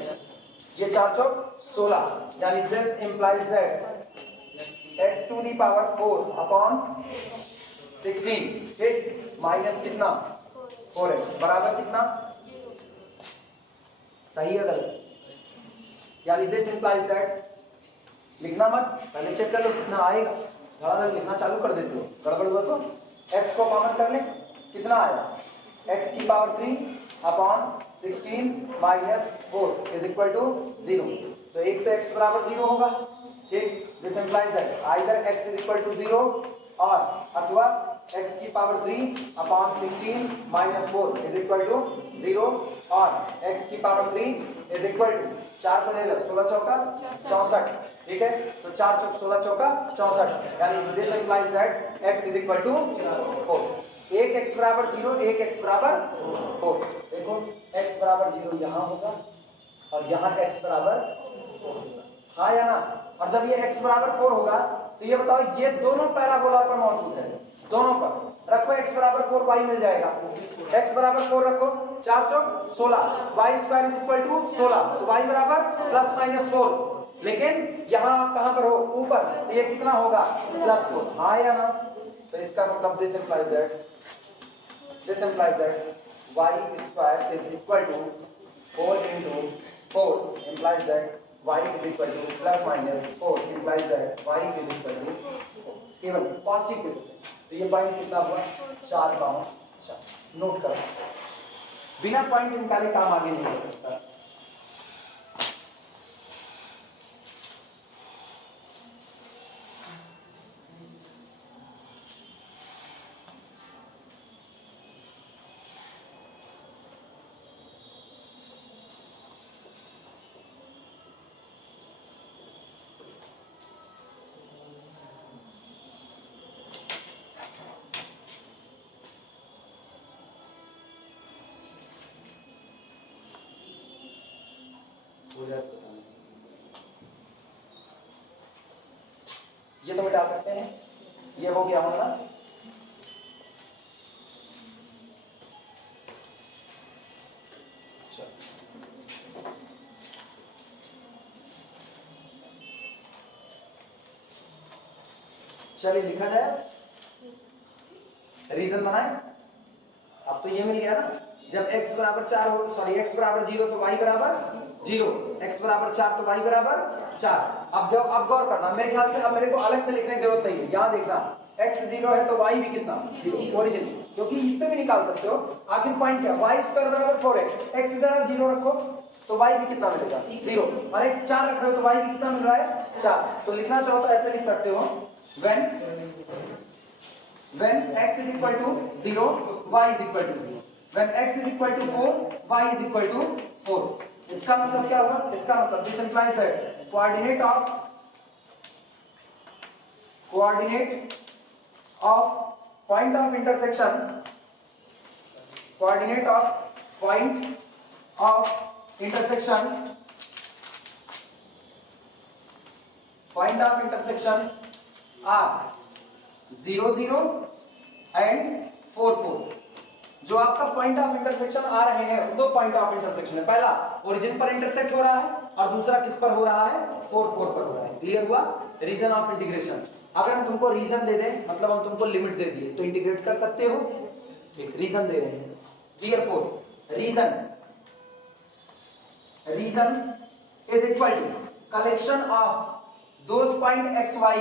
ये 4 चौक 16, यानी this implies that x to the power 4 upon 16, ठीक, माइनस कितना? 4x बराबर कितना? सही है गलत? यानी दिस इंप्लाइज दैट, लिखना मत, पहले चेक कर लो कितना आएगा, धड़ाधड़ लिखना चालू कर देते हो, गड़बड़ हुआ तो x को कॉमन कर ले, कितना आया? x की power 3 upon 16 minus 4 is equal to 0। तो एक तो x बराबर 0 होगा, ठीक, this implies that either x is equal to 0 और अथवा x की power 3 upon 16 minus 4 is equal to 0 और x की पावर 3 इज इक्वल टू 4 को ले लो, 16 चौका 64, ठीक है, तो 4 चौक 16 चौका 64, यानी this implies that x is equal to 4। एक x बराबर 0, एक x बराबर 4। देखो x बराबर 0 यहाँ होगा और यहाँ x बराबर 4 होगा, हाँ या ना? और जब ये x बराबर 4 होगा तो ये बताओ, ये दोनों पैराबोला पर मौजूद है, दोनों पर रखो x बराबर 4, y मिल जाएगा। x बराबर 4 रखो, 4 चौक 16, y square is equal to 16, तो y बराबर प्लस माइनस 4। लेकिन यहाँ आप कहाँ पर हो? ऊपर, तो ये कितना होगा? प्लस 4, हाँ या ना? तो इसका मतलब this implies that y square is equal to 4 into 4 implies that y is equal to plus minus 4 implies that y is equal to 4, केवल पॉजिटिव के से। तो ये पॉइंट कितना हुआ? 4/4। नोट करो, बिना पॉइंट निकाले काम आगे नहीं हो सकता। ये तो मिटा सकते हैं, ये हो गया हमारा। चलिए लिखा जाए, रीजन बनाए। अब तो ये मिल गया ना, जब x बराबर 4 हो, सॉरी x बराबर 0 तो y बराबर 0, x बराबर 4 तो y बराबर 4। अब गौर करना, मेरे ख्याल से अब मेरे को अलग से लिखने की जरूरत नहीं है। यहाँ देखना x 0 है तो y भी कितना 0 ओरिजिन, क्योंकि इससे भी निकाल सकते हो। आखिर पॉइंट क्या, y स्क्वायर बराबर 4x, x जरा 0 रखो तो y भी कितना मिलेगा 0, और x 4 रख रहे हो तो y भी कितना मिल रहा है 4। तो लिखना चाहो तो ऐसे लिख सकते हो, when x is equal to 0 y is equal to 0, when x is equal to 4 y is equal to 4। इसका मतलब क्या हुआ, इसका मतलब this implies that coordinate of point of intersection, coordinate of point of intersection are 0 0 and 4 4। जो आपका पॉइंट ऑफ इंटरसेक्शन आ रहे हैं, दो पॉइंट ऑफ इंटरसेक्शन है, पहला ओरिजिन पर इंटरसेक्ट हो रहा है और दूसरा किस पर हो रहा है 4 4 पर हो रहा है। क्लियर हुआ, रीजन ऑफ इंटीग्रेशन। अगर हम तुमको रीजन दे दें, मतलब हम तुमको लिमिट दे दिए, तो इंटीग्रेट कर सकते हो। एक रीजन दे रहे हैं, clear for, region is equal to collection of those point x y,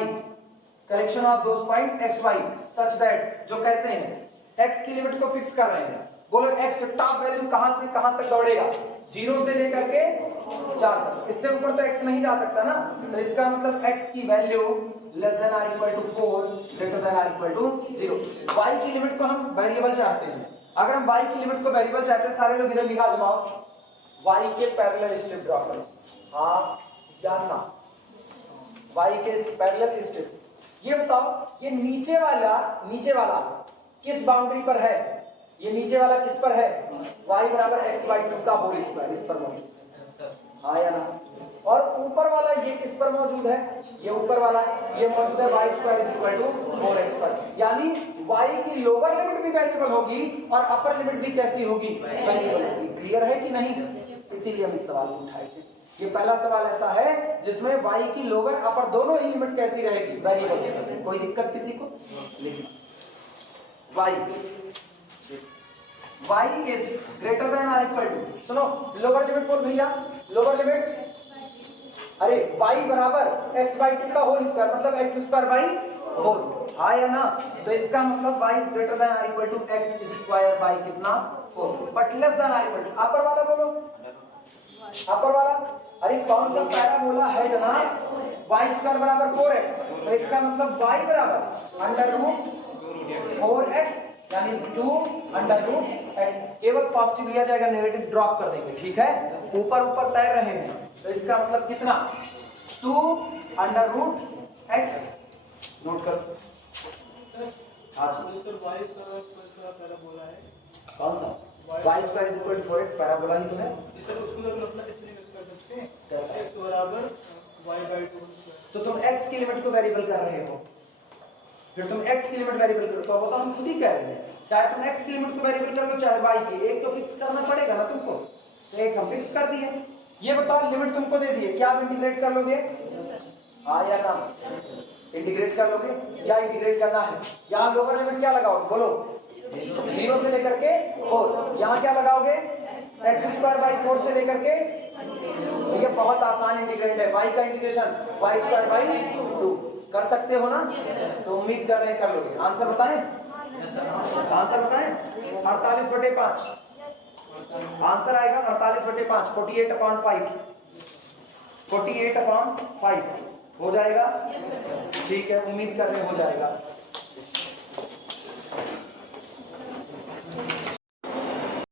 collection of those point x y such that, जो कैसे हैं, x की लिमिट को फिक्स कर रहे हैं। बोलो x टॉप वैल्यू कहां से कहां तक दौड़ेगा, 0 से लेकर के 4 तक, इससे ऊपर तो x नहीं जा सकता ना। तो इसका मतलब x की value less than or equal to 4 greater than or equal to 0। y की लिमिट को हम वेरिएबल चाहते हैं। अगर हम y की लिमिट को वेरिएबल चाहते हैं, सारे लोग इधर निगाह जमाओ, y के पैरेलल स्ट्रिप ड्रॉ करो। हाँ जानना, y के पैरेलल स्ट्रिप। ये बताओ, ये नीचे वाला किस बाउंड्री पर है, ये नीचे वाला किस पर है, y बराबर x/2 का होल स्क्वायर, इस पर मौजूद, हाँ या ना। और ऊपर वाला ये किस पर मौजूद है, ये ऊपर वाला ये मौजूद है y² = 4x²। यानी y की लोअर लिमिट भी वेरिएबल होगी और अपर लिमिट भी कैसी होगी, वेरिएबल होगी। क्लियर है कि नहीं, इसीलिए हम इस सवाल को उठाए थे। ये पहला सवाल ऐसा है जिसमें y की लोअर अपर दोनों ही लिमिट कैसी रहेगी, वेरिएबल। कोई दिक्कत किसी को, लिखना y is greater than or equal to, सुनो लोअर लिमिट बोल भैया, लोअर लिमिट, अरे y बराबर x/2 का होल स्क्वायर, मतलब x²/4, हाँ या ना। तो इसका मतलब y is greater than or equal to x² कितना 4, but less then or equal to, अपर वाला बोलो, अपर वाला, अरे कौन सा पैराबोला है जनाब, y² बराबर 4x, तो इसका मतलब y बराबर √4x यानी 2√x। केवल पॉजिटिव लिया जाएगा, नेगेटिव ड्रॉप कर देंगे, ठीक है। ऊपर ऊपर तैर रहे हैं, तो इसका मतलब कितना 2√x, नोट करो। पैराबोला है कौन सा, y² = 4x पैराबोला ही तो है। सर उसको तो अपना इसलिए कर सकते हैं x बराबर y/2। तो तुम x की लिमिट को वेरिएबल कर रहे हो, फिर तुम x की लिमिट वेरिएबल करो, वो तो हम खुद ही कह रहे हैं। चाहे तुम x की लिमिट को वेरिएबल कर लो, चाहे y की, एक तो फिक्स करना पड़ेगा ना तुमको, तो एक हम फिक्स कर दिए। ये बताओ लिमिट तुमको दे दिए, क्या आप इंटीग्रेट कर लोगे, हाँ या ना, इंटीग्रेट कर लोगे, क्या इंटीग्रेट करना है। यहाँ लोअर लिमिट क्या लगाओगे, बोलो 0 से लेकर के 4, यहाँ क्या लगाओगे x²/4 से लेकर के, ये बहुत आसान इंटीग्रेट है, y का इंटीग्रेशन y²/2 कर सकते हो ना। तो उम्मीद कर रहे हैं कर लोगे। आंसर बताएं, आंसर बताएं, 48/5 आंसर आएगा, 48/5, 48/5, 48/5 हो जाएगा, ठीक है, उम्मीद कर रहे हो जाएगा।